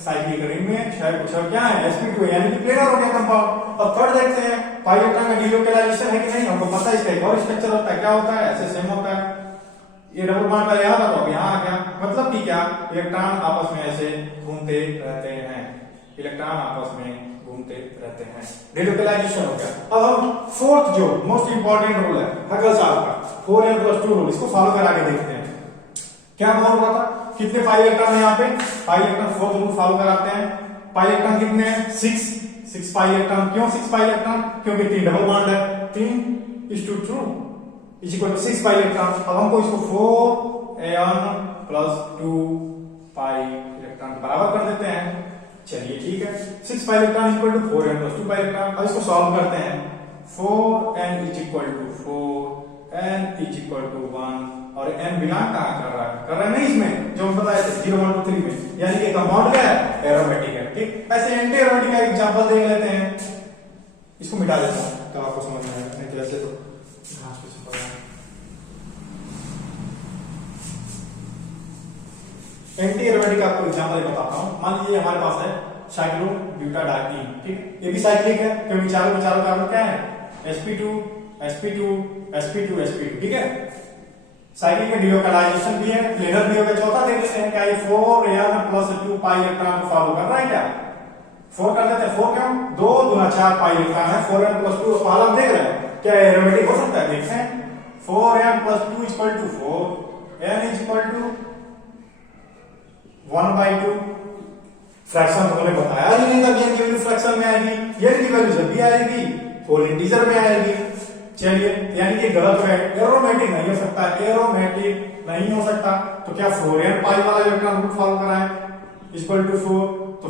साइक्लिक रिंग में, 6 को 6 क्या है? sp2 है, यानी कि प्लेनर हो गया कंपाउंड। अब थर्ड देखते हैं, पाई इलेक्ट्रॉन का डिलोकेलाइजेशन है कि नहीं? हमको पता है इसका एक और स्ट्रक्चर होता है, क्या होता है? ऐसे सेम होता है। ये डबल बॉन्ड का यहाँ रखो, यहाँ आ गया, मतलब कि क्या? इलेक्ट्रॉन आपस में ऐसे घूमते रहते हैं, इलेक्ट्रॉन आपस में घूमते रहते हैं, डिलोकेलाइजेशन हो गया। अब हम फोर्थ जो मोस्ट इंपॉर्टेंट रूल है हगल साहब का 4n+2 रूल, इसको फॉलो करा के देखते हैं। क्या बोल रहा था? कितने पाई इलेक्ट्रॉन है यहाँ पे? Pi electron, fourth rule follow कराते हैं। पाई इलेक्ट्रॉन कितने हैं? 6 पाई इलेक्ट्रॉन। क्यों 6 पाई इलेक्ट्रॉन? क्योंकि 3 डबल बॉन्ड है, 3:2 is equal to 6 pi electron. अब हमको इसको 4n+2 पाई इलेक्ट्रॉन बराबर कर देते हैं। चलिए ठीक है, 6 pi electron equal to 4n+2 pi electron. अब इसको सॉल्व करते हैं। 4n is equal to 4, n is equal to 1 और n बिलोंग कहां कर रहा है? कर रहा है नहीं इसमें, जो हम बताए थे 0 1 2 3 में, यानी कि कंपाउंड क्या है? एरोमेटिक है। ठीक, ऐसे एंटी एरोमेटिक का एग्जांपल देख लेते हैं। इसको मिटा देता हूं तो आपको समझ में आएगा, नहीं तो ऐसे तो घास पे छुपा है। एंटी एरोमेटिक आपको एग्जांपल बताता हूं। मान लीजिए हमारे पास है साइक्लोब्यूटाडाइन, ठीक, ये भी साइक्लिक है क्योंकि चारों कार्बन क्या है? sp2 sp2 sp2 sp2, ठीक है। साइक्लिक में डिलोकेलाइजेशन भी है, प्लेनर भी हो गया। चौथा देख लेते हैं, क्या ये 4n+2 पाई इलेक्ट्रॉन को फॉलो कर रहा है क्या? 4 कर देते हैं। 4 क्यों? 2 दूना 4 पाई इलेक्ट्रॉन है, 4n+2 पहला हम देख रहे हैं, क्या एरोमेटिक हो सकता है? देखते हैं। 4n+2 equal to 4, n is equal to 1/2। Fraction हमने बताया ही नहीं था कि n की वैल्यू फ्रैक्शन में आएगी, n की वैल्यू जब भी आएगी होल इंटीजर में आएगी। चलिए, यानी कि गलत है, एरोमेटिक नहीं हो सकता, एरोमेटिक नहीं हो सकता। तो क्या 4n पाई वाला इलेक्ट्रॉन रूल फॉलो करा है इक्वल टू 4, तो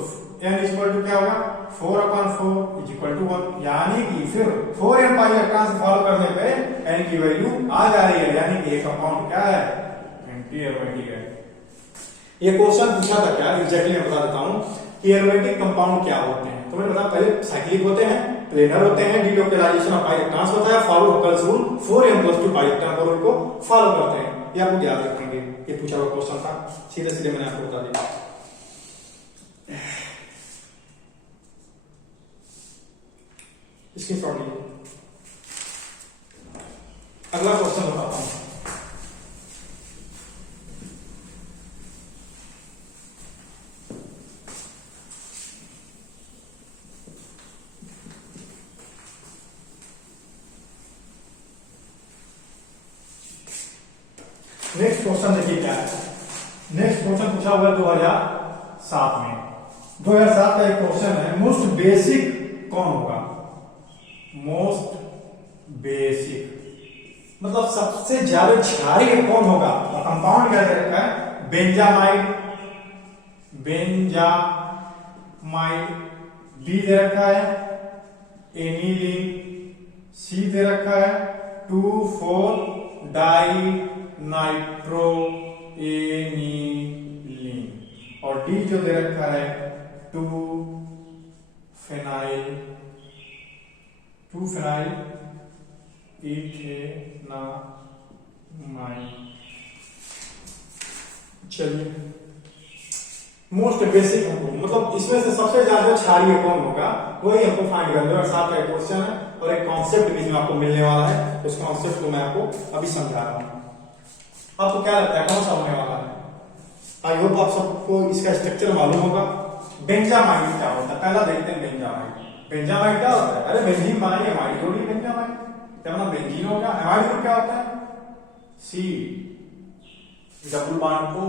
n इक्वल टू क्या होगा? 4/4 इज इक्वल टू 1, यानी कि फिर 4n पाई इलेक्ट्रॉन से फॉलो करने पे n की वैल्यू आ जा रही है, यानी कि ये कंपाउंड क्या है? एंटी एरोमेटिक है। ये क्वेश्चन पूछा था क्या एग्जैक्टली मैं बता देता हूं कि एरोमेटिक कंपाउंड क्या होते हैं। तो मैंने बताया पहले साइक्लिक होते हैं, प्लेनर होते हैं, डिलोकेलाइजेशन ऑफ पाई इलेक्ट्रॉन्स होता है, follow Huckel's rule 4n+2 pi electron rule को फॉलो करते हैं। ये आपको याद रखेंगे, ये पूछा हुआ क्वेश्चन था, सीधे सीधे मैंने आपको बता दिया। इसकी शॉर्ट लीजिए। अगला क्वेश्चन बताता हूं। नेक्स्ट क्वेश्चन देखिए क्या है। नेक्स्ट क्वेश्चन पूछा हुआ है 2007 में। 2007 का एक क्वेश्चन है, मोस्ट बेसिक कौन होगा? मोस्ट बेसिक मतलब सबसे ज्यादा क्षारीय कौन होगा? और कंपाउंड क्या दे रखा है? बेंजामाइड, बी दे रखा है, एनिलीन, सी दे रखा है 2,4 डाई नाइट्रो एनिलीन, और डी जो दे रखा है 2 फेनाइल इथेनामाइड। चलिए, मोस्ट बेसिक हमको मतलब इसमें से सबसे ज्यादा क्षारीय कौन होगा वही हमको फाइंड करना है। साथ में क्वेश्चन है और एक कॉन्सेप्ट बीच में आपको मिलने वाला है, उस कॉन्सेप्ट को मैं आपको अभी समझा रहा हूं। आपको क्या लगता है कौन सा होने वाला है? आई होप आप सबको इसका स्ट्रक्चर मालूम होगा। बेंजामाइड क्या होता है पहला देखते हैं। बेंजामाइड क्या होता है? अरे बेंजीन बनाइए, अमाइड जोड़िए, बेंजामाइड क्या मतलब बेंजीन होगा। अमाइड ग्रुप क्या होता है? सी डबल बॉन्ड को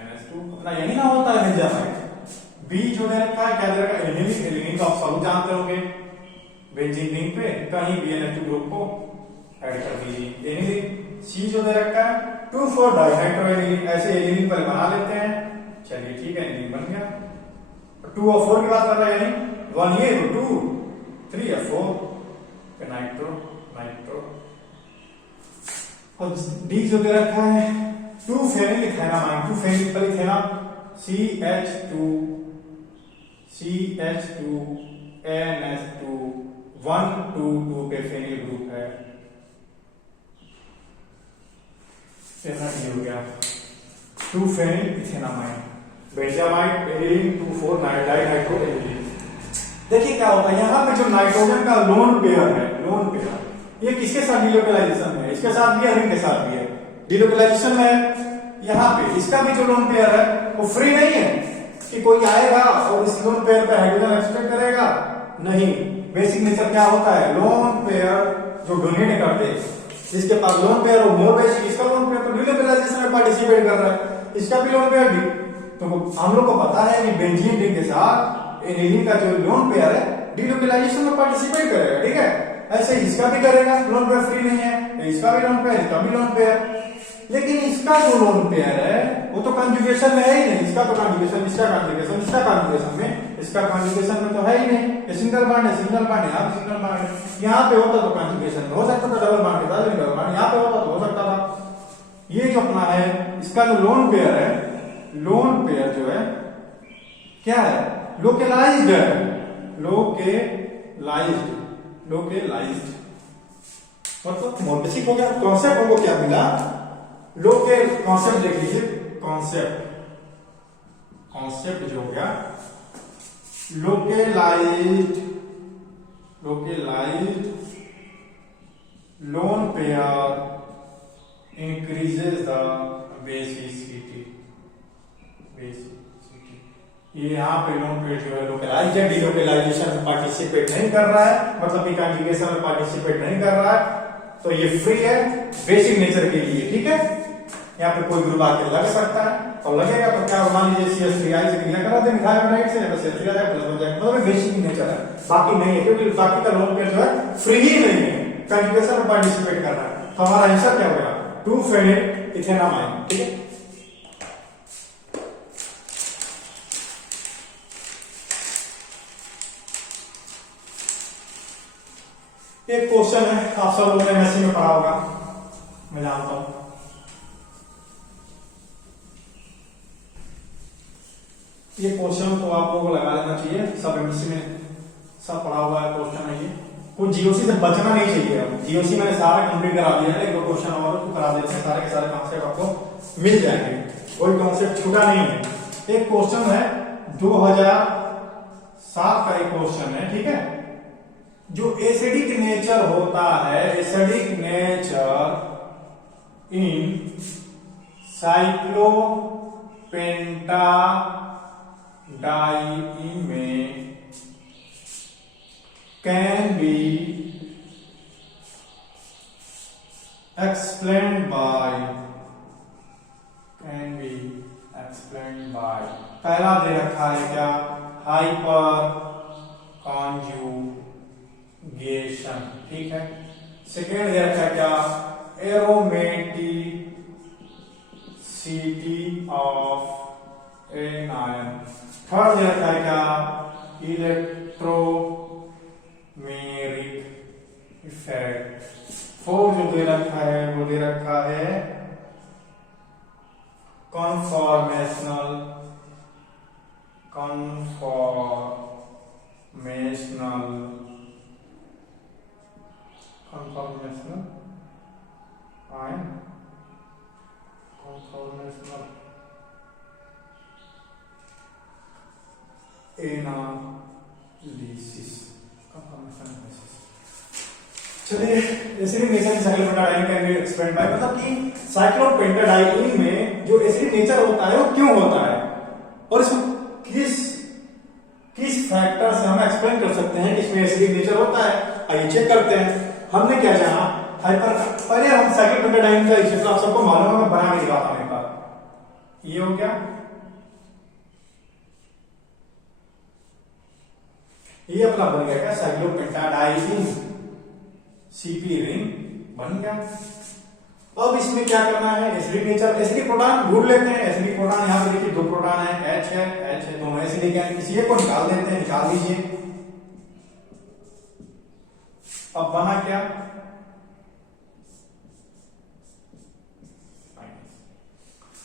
NH2, अपना यही ना होता है बेंजामाइड। बी जो दे रखा है क्या दे रखा है? एनिलीन। एनिलीन तो आप सब जानते होंगे, बेंजीन रिंग पे कहीं भी NH2 ग्रुप को ऐड कर दीजिए, एनिलीन। सी जो दे रखा है 2 4 डाइनाइट्रोएनिलीन, ऐसे एनिलीन पर बना लेते हैं। चलिए ठीक है, एनिलीन बन गया। 2 और 4 की बात कर रहा है, यानी 1 ये 2 3 और 4 नाइट्रो नाइट्रो। और डी जो दे रखा है 2 फेनिलइथेनामाइन, 2 फेनिलइथेनामाइन CH2 NH2 1 2 2 पे फेनिल ग्रुप है। कितना डी हो गया 2 फेनिलइथेनामाइन, बेंजामाइड एनिलीन 2 4 डाइनाइट्रो एनिलीन। देखिए क्या होता है, यहां पे जो नाइट्रोजन का लोन पेयर है, लोन पेयर ये किसके साथ डिलोकेलाइजेशन है, इसके साथ भी है, रिंग के साथ भी है। डिलोकेलाइजेशन में यहां पे इसका भी जो लोन पेयर है वो फ्री नहीं है कि कोई आएगा और इस लोन पेयर पे हाइड्रोजन एक्सपेक्ट करेगा, नहीं। बेसिक नेचर क्या होता है, लोन पेयर जो डोनेट करते हैं, जिसके पास लोन पेयर हो मोर बेसिक, इसका लोन पेयर तो डिलोकेलाइजेशन में पार्टिसिपेट कर रहा है, इसका भी लोन पेयर भी। तो हम लोग को पता है कि बेंजीन रिंग के साथ एनिलीन का जो लोन पेयर है डिलोकेलाइजेशन में पार्टिसिपेट करेगा, ठीक है। ऐसे इसका भी करेगा, लोन पेयर फ्री नहीं है, इसका भी लोन पेयर, इसका भी लोन पेयर। लेकिन इसका जो लोन पेयर है वो तो कंजुगेशन में है ही नहीं, इसका तो कंजुगेशन, इसका कंजुगेशन, इसका कंजुगेशन में, इसका कंजुगेशन में तो है ही नहीं। ये सिंगल बॉन्ड है, सिंगल बॉन्ड है, यहाँ पे सिंगल बॉन्ड है। यहाँ पे होता तो कंजुगेशन में हो सकता था, डबल बॉन्ड के साथ डबल बॉन्ड, यहाँ पे होता तो हो सकता था। ये जो अपना है इसका जो लोन पेयर है, लोन पेयर जो है क्या है, लोकेलाइज्ड है, लोकेलाइज्ड लोकेलाइज्ड मतलब मोर बेसिक हो गया। कॉन्सेप्ट हमको क्या मिला, लोकेल कॉन्सेप्ट देख लीजिए, कॉन्सेप्ट जो हो गया localised lone pair increases the basicity. ये यहाँ पे लोन पेयर जो है लोकेलाइज्ड है, डिलोकेलाइजेशन में पार्टिसिपेट नहीं कर रहा है, मतलब कि कंजुगेशन में पार्टिसिपेट नहीं कर रहा है, तो ये फ्री है बेसिक नेचर के लिए, ठीक है। यहाँ पे कोई ग्रुप आके लग सकता है और लगेगा तो क्या मान लीजिए CH3I से क्रिया करा दे मिथाइल से, CH3 आ प्लस हो जाएगा, मतलब बेसिक नेचर है, बाकी नहीं है, क्योंकि बाकी का लोन पेयर जो है फ्री ही नहीं है, कंजुगेशन में पार्टिसिपेट कर रहा है। तो हमारा आंसर क्या होगा 2 फेनिलइथेनामाइन, ठीक है। एक क्वेश्चन है, आप सब लोगों ने मैसेज में पढ़ा होगा, मैं जानता हूं। ये क्वेश्चन तो आप लोगों को लगा लेना चाहिए, सब एमएससी में सब पढ़ा हुआ है क्वेश्चन है ये। कुछ जीओसी से बचना नहीं चाहिए। जीओसी मैंने सारा कंप्लीट करा दिया है, एक दो क्वेश्चन और तो करा देते हैं, सारे के सारे कॉन्सेप्ट आपको मिल जाएंगे, कोई कॉन्सेप्ट छूटा नहीं है। एक क्वेश्चन है 2007 का एक क्वेश्चन है, ठीक है। जो एसिडिक नेचर होता है, acidic nature in cyclopentadiene can be explained by पहला दे रखा है क्या, हाइपर कॉन्जुगेशन, ठीक है। सेकेंड दे रखा है क्या, aromaticity of anion. Third दे रखा है क्या, इलेक्ट्रोमेरिक इफेक्ट। फोर्थ जो दे रखा है वो दे रखा है कॉन्फॉर्मेशनल आयन कॉन्फॉर्मेशनल एनालिसिस। चलिए एसिडिक नेचर की cyclopentadiene can be explained bye, मतलब कि साइक्लोपेंटाडाइन में जो एसिडिक नेचर होता है वो क्यों होता है और इसमें किस फैक्टर से हम एक्सप्लेन कर सकते हैं कि इसमें एसिडिक नेचर होता है। आइए चेक करते हैं। हमने क्या जाना, हाइपर, पहले हम साइक्लोपेंटाडाइन का इक्वेशन आप सबको मालूम है, मैं बना नहीं रहा था मेरे पास। ये हो गया, ये अपना बन गया क्या, साइक्लोपेंटाडाइन, CP रिंग बन गया। अब इसमें क्या करना है, एसिडिक नेचर, एसिडिक प्रोटॉन ढूंढ लेते हैं। एसिडिक प्रोटॉन यहाँ पे देखिए 2 प्रोटॉन है, H है, दोनों एसिडिक है, किसी एक को निकाल देते हैं, निकाल दीजिए। अब बना क्या,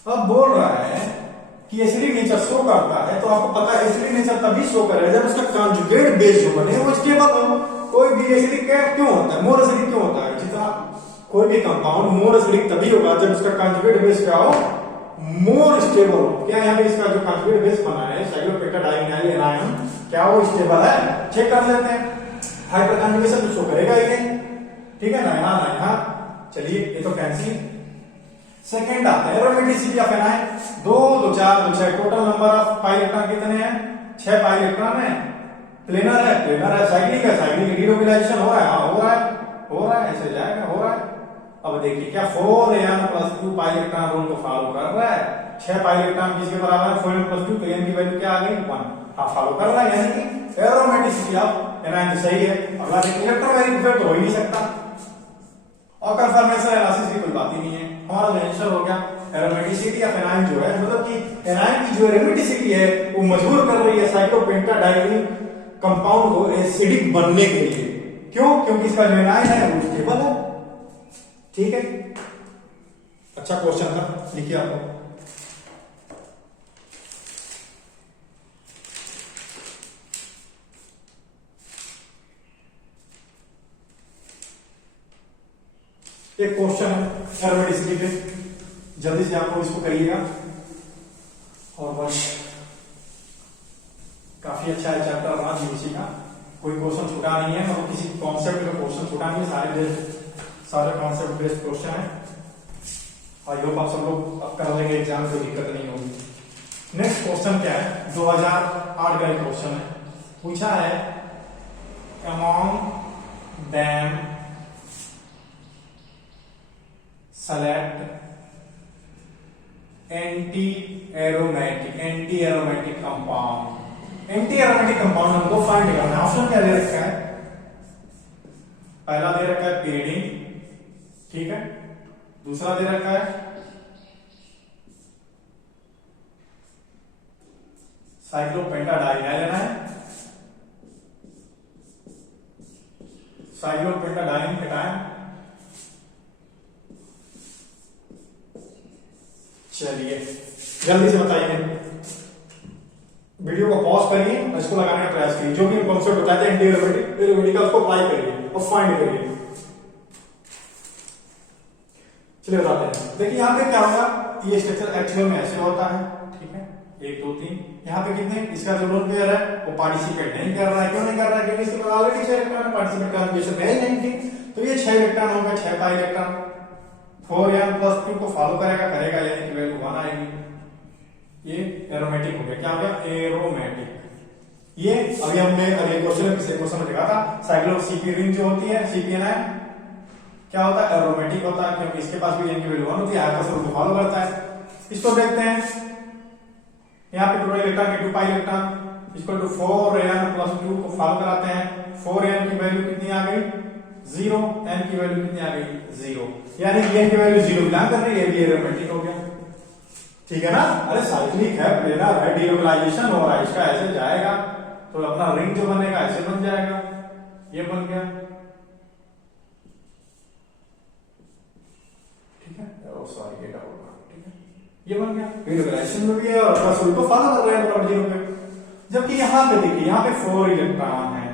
अब बोल रहा है कि एसिडिक नेचर शो करता है, तो आपको पता है एसिडिक नेचर तभी शो करेगा जब उसका कॉन्जुगेट बेस जो बने वो स्टेबल हो। कोई भी एसिडिक क्यों होता है, मोर एसिडिक क्यों होता है, जितना कोई भी कंपाउंड मोर एसिडिक तभी होगा जब उसका कॉन्जुगेट बेस क्या हो, मोर स्टेबल हो। क्या यहाँ पे इसका जो कॉन्जुगेट बेस बना है साइक्लोपेंटाडाइमिथाइल एनायन, क्या वो स्टेबल है, चेक कर लेते हैं। हाइपर कॉन्जुगेशन तो शो करेगा ही, ठीक है ना, यहाँ चलिए ये तो कैंसिल। सेकेंड आता है aromaticity of anion, 2 2 4 2 6, total number of pi electron कितने हैं, 6 पाई इलेक्ट्रॉन है। प्लेनर है, साइक्लिक है, साइक्लिक डीलोबिलाइजेशन हो रहा है, हाँ हो रहा है, ऐसे जाएगा, हो रहा है। अब देखिए क्या 4n + 2 पाई इलेक्ट्रॉन रूल को फॉलो कर रहा है। 6 पाई इलेक्ट्रॉन किसके बराबर है, 4n + 2, तो n की वैल्यू क्या आ गई 1, हाँ फॉलो कर रहा है, यानी कि एरोमेटिसिटी ऑफ एनायन सही है। अगला देखिए इलेक्ट्रोमैग्नेटिक फील्ड तो हो ही नहीं सकता, और कंफर्मेशन एनालिसिस की कोई बात ही नहीं है। हमारा आंसर हो गया एरोमेटिसिटी ऑफ एनायन जो है, मतलब कि एनायन की जो एरोमेटिसिटी है वो मजबूर कर रही है साइक्लोपेंटाडाइमिन कंपाउंड को एसिडिक बनने के लिए। क्यों, क्योंकि इसका जो एनायन है वो स्टेबल है, ठीक है। अच्छा क्वेश्चन था, लिखिए आपको। एक क्वेश्चन है एरोमेटिसिटी पे, जल्दी से आपको इसको करिएगा, और बस काफी अच्छा है चैप्टर हमारा जीएसी का, कोई क्वेश्चन छूटा नहीं है, मतलब किसी कॉन्सेप्ट का क्वेश्चन छूटा नहीं है, सारे कॉन्सेप्ट बेस्ड क्वेश्चन है। आई होप आप सब लोग अब कर लेंगे एग्जाम, कोई दिक्कत नहीं होगी। नेक्स्ट क्वेश्चन क्या है, 2008 का एक क्वेश्चन है, पूछा है among them select anti aromatic compound. Anti aromatic compound हमको फाइंड करना है। ऑप्शन क्या दे रखा है, पहला दे रखा है पीरियडिन, ठीक है, दूसरा दे रखा है साइक्लोपेंटाडाइमिथाइल है, साइक्लोपेंटाडाइमिन कैटायन। चलिए जल्दी से बताइए, वीडियो को पॉज करिए और इसको लगाने का प्रयास करिए, जो भी कॉन्सेप्ट बताते हैं एंटी एरोमेटिक का उसको अप्लाई करिए और फाइंड करिए। चलिए बताते हैं, देखिए यहाँ पे क्या होगा, ये स्ट्रक्चर एक्चुअल में ऐसे होता है, ठीक है, 1 2 3, यहाँ पे कितने, इसका जो लोन पेयर है वो पार्टिसिपेट नहीं कर रहा है, क्यों नहीं कर रहा है, क्योंकि इसके पास ऑलरेडी 6 इलेक्ट्रॉन पार्टिसिपेट कॉन्जुगेशन में ही नहीं थी, तो ये 6 इलेक्ट्रॉन होगा, 6 पाई इलेक्ट्रॉन, 4n + 2 को फॉलो करेगा, यानी कि वैल्यू 1 आएगी। ये एरोमेटिक हो गया, क्या हो गया, एरोमेटिक। ये अभी हमने अगले क्वेश्चन पिछले क्वेश्चन में देखा था, साइक्लो सीपी रिंग जो होती है, CpNi क्या होता है, एरोमेटिक होता है, क्योंकि इसके पास भी n की वैल्यू 1 होती है, आयतन रूल को फॉलो करता है। इसको देखते हैं, यहाँ पे टोटल इलेक्ट्रॉन के 2 पाई इलेक्ट्रॉन इक्वल टू 4n + 2 को फॉलो कराते हैं। 4n की वैल्यू कितनी आ गई, 0, n की वैल्यू कितनी आ गई, 0, यानी n की वैल्यू 0 बिलोंग कर रही है, ये भी एरोमेटिक हो गया, ठीक है ना। अरे साइक्लिक है, प्लेनर है, डीलोबिलाइजेशन हो रहा है, इसका ऐसे जाएगा तो अपना रिंग जो बनेगा ऐसे बन जाएगा, ये बन गया, ठीक है, सॉरी ये डबल, ठीक है, ये बन गया, डीलोबिलाइजेशन में भी है और प्लस रूल को फॉलो कर रहे हैं बराबर 0 पे। जबकि यहाँ पे देखिए, यहाँ पे 4 इलेक्ट्रॉन है,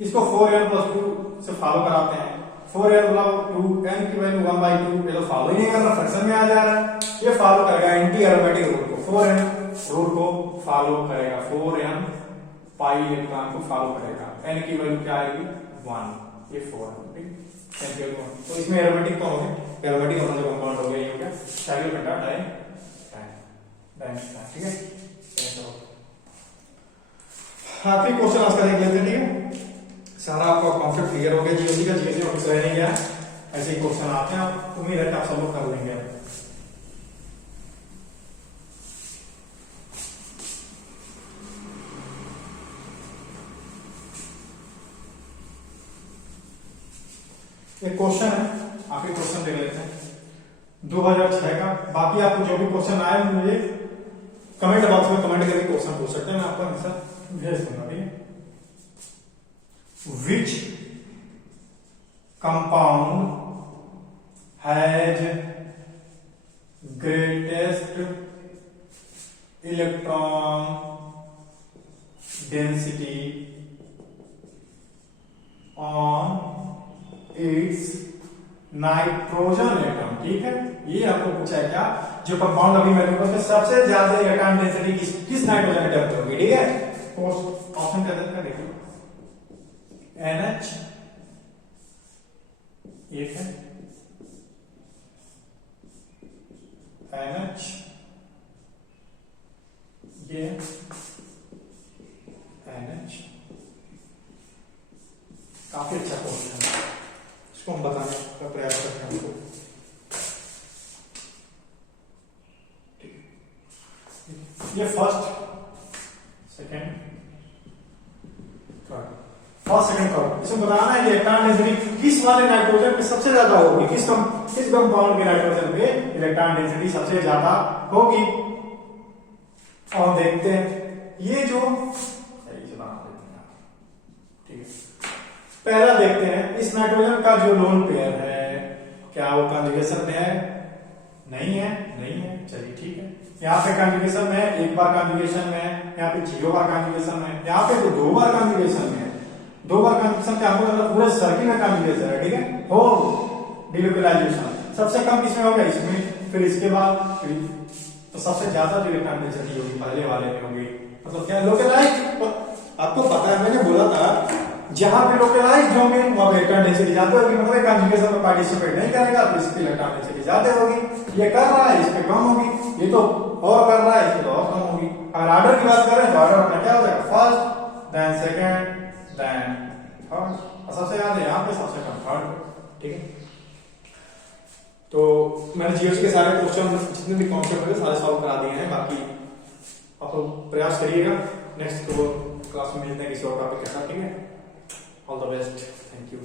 इसको 4n + 2 से फॉलो कराते हैं, 4n + 2, n की वैल्यू 1/2, ये तो फॉलो ही नहीं कर रहा, फ्रैक्शन में आ जा रहा है, ये फॉलो करेगा एंटी एरोमेटिक रूल को, 4n रूल को फॉलो करेगा, 4n पाई इलेक्ट्रॉन को फॉलो करेगा, n की वैल्यू क्या आएगी 1, ये 4 है, ठीक, n की वैल्यू 1, तो इसमें एरोमेटिक कौन हो गया, एरोमेटिक अपना जो कंपाउंड हो गया ये हो गया साइक्लोपेंटाडाइमिन, ठीक है। आखिरी क्वेश्चन आज का देख लेते हैं, ठीक है, सारा आपका कॉन्सेप्ट क्लियर हो गया, जीएसी का, जीएसी ऑफिस रह नहीं गया, ऐसे ही क्वेश्चन आते हैं, आप उम्मीद है कि आप सब लोग कर लेंगे। एक क्वेश्चन है आखिरी क्वेश्चन देख लेते हैं 2006 का। बाकी आपको जो भी क्वेश्चन आए मुझे कमेंट बॉक्स में कमेंट करके क्वेश्चन पूछ सकते हैं, मैं आपको आंसर भेज दूंगा। ठीक है, which compound has greatest electron density on it's nitrogen atom. ठीक है, ये आपको पूछा है क्या, जो कंपाउंड अभी मेरे पास सबसे ज्यादा इलेक्ट्रॉन डेंसिटी किस नाइट्रोजन एटम पे होगी। ठीक है, ऑप्शन क्या देता है देखिए, NH एक है, NH ये NH। काफी अच्छा क्वेश्चन है, इसको हम बताने का प्रयास करते हैं आपको। ये first second third, first second third, इसमें बताना है कि इलेक्ट्रॉन डेंसिटी किस वाले नाइट्रोजन पे सबसे ज्यादा होगी, किस कंपाउंड के नाइट्रोजन पे इलेक्ट्रॉन डेंसिटी सबसे ज्यादा होगी। और देखते हैं ये जो ठीक है, पहला देखते हैं इस नाइट्रोजन का जो लोन पेयर है क्या वो कॉन्जुगेशन में है, नहीं है, नहीं है, चलिए ठीक है। यहाँ पे कॉन्जुगेशन में है, एक बार कॉन्जुगेशन में है, यहाँ पे 0 बार कॉन्जुगेशन में है, यहाँ पे तो 2 बार कॉन्जुगेशन में है। 2 बार कॉन्जुगेशन क्या आपको मतलब पूरे सर्किल में कॉन्जुगेशन है। ठीक है, हो डिलोकलाइजेशन सबसे कम किसमें होगा, इसमें, फिर इसके बाद तो सबसे ज्यादा जो इलेक्ट्रॉन डेंसिटी होगी पहले वाले में होगी। मतलब क्या लोकलाइज, आपको पता है मैंने बोला था जहां पे लोकलाइज्ड होंगे वहां पे इलेक्ट्रॉन डेंसिटी ज्यादा होगी, मतलब कॉन्जुगेशन में पार्टिसिपेट नहीं करेगा तो इसकी इलेक्ट्रॉन डेंसिटी ज्यादा होगी। ये कर रहा है इस पे कम होगी, ये तो और कर रहा है इस पे तो और कम होगी। अगर ऑर्डर की बात करें तो ऑर्डर अपना क्या हो जाएगा, first then second then third, और सबसे ज्यादा यहाँ पे सबसे कम थर्ड। ठीक है, तो मैंने जीएस के सारे क्वेश्चन जितने भी कॉन्सेप्ट है सारे सॉल्व करा दिए हैं। बाकी आप लोग प्रयास करिएगा, नेक्स्ट क्लास में मिलते हैं किसी और टॉपिक के साथ। ठीक है, all the best, thank you.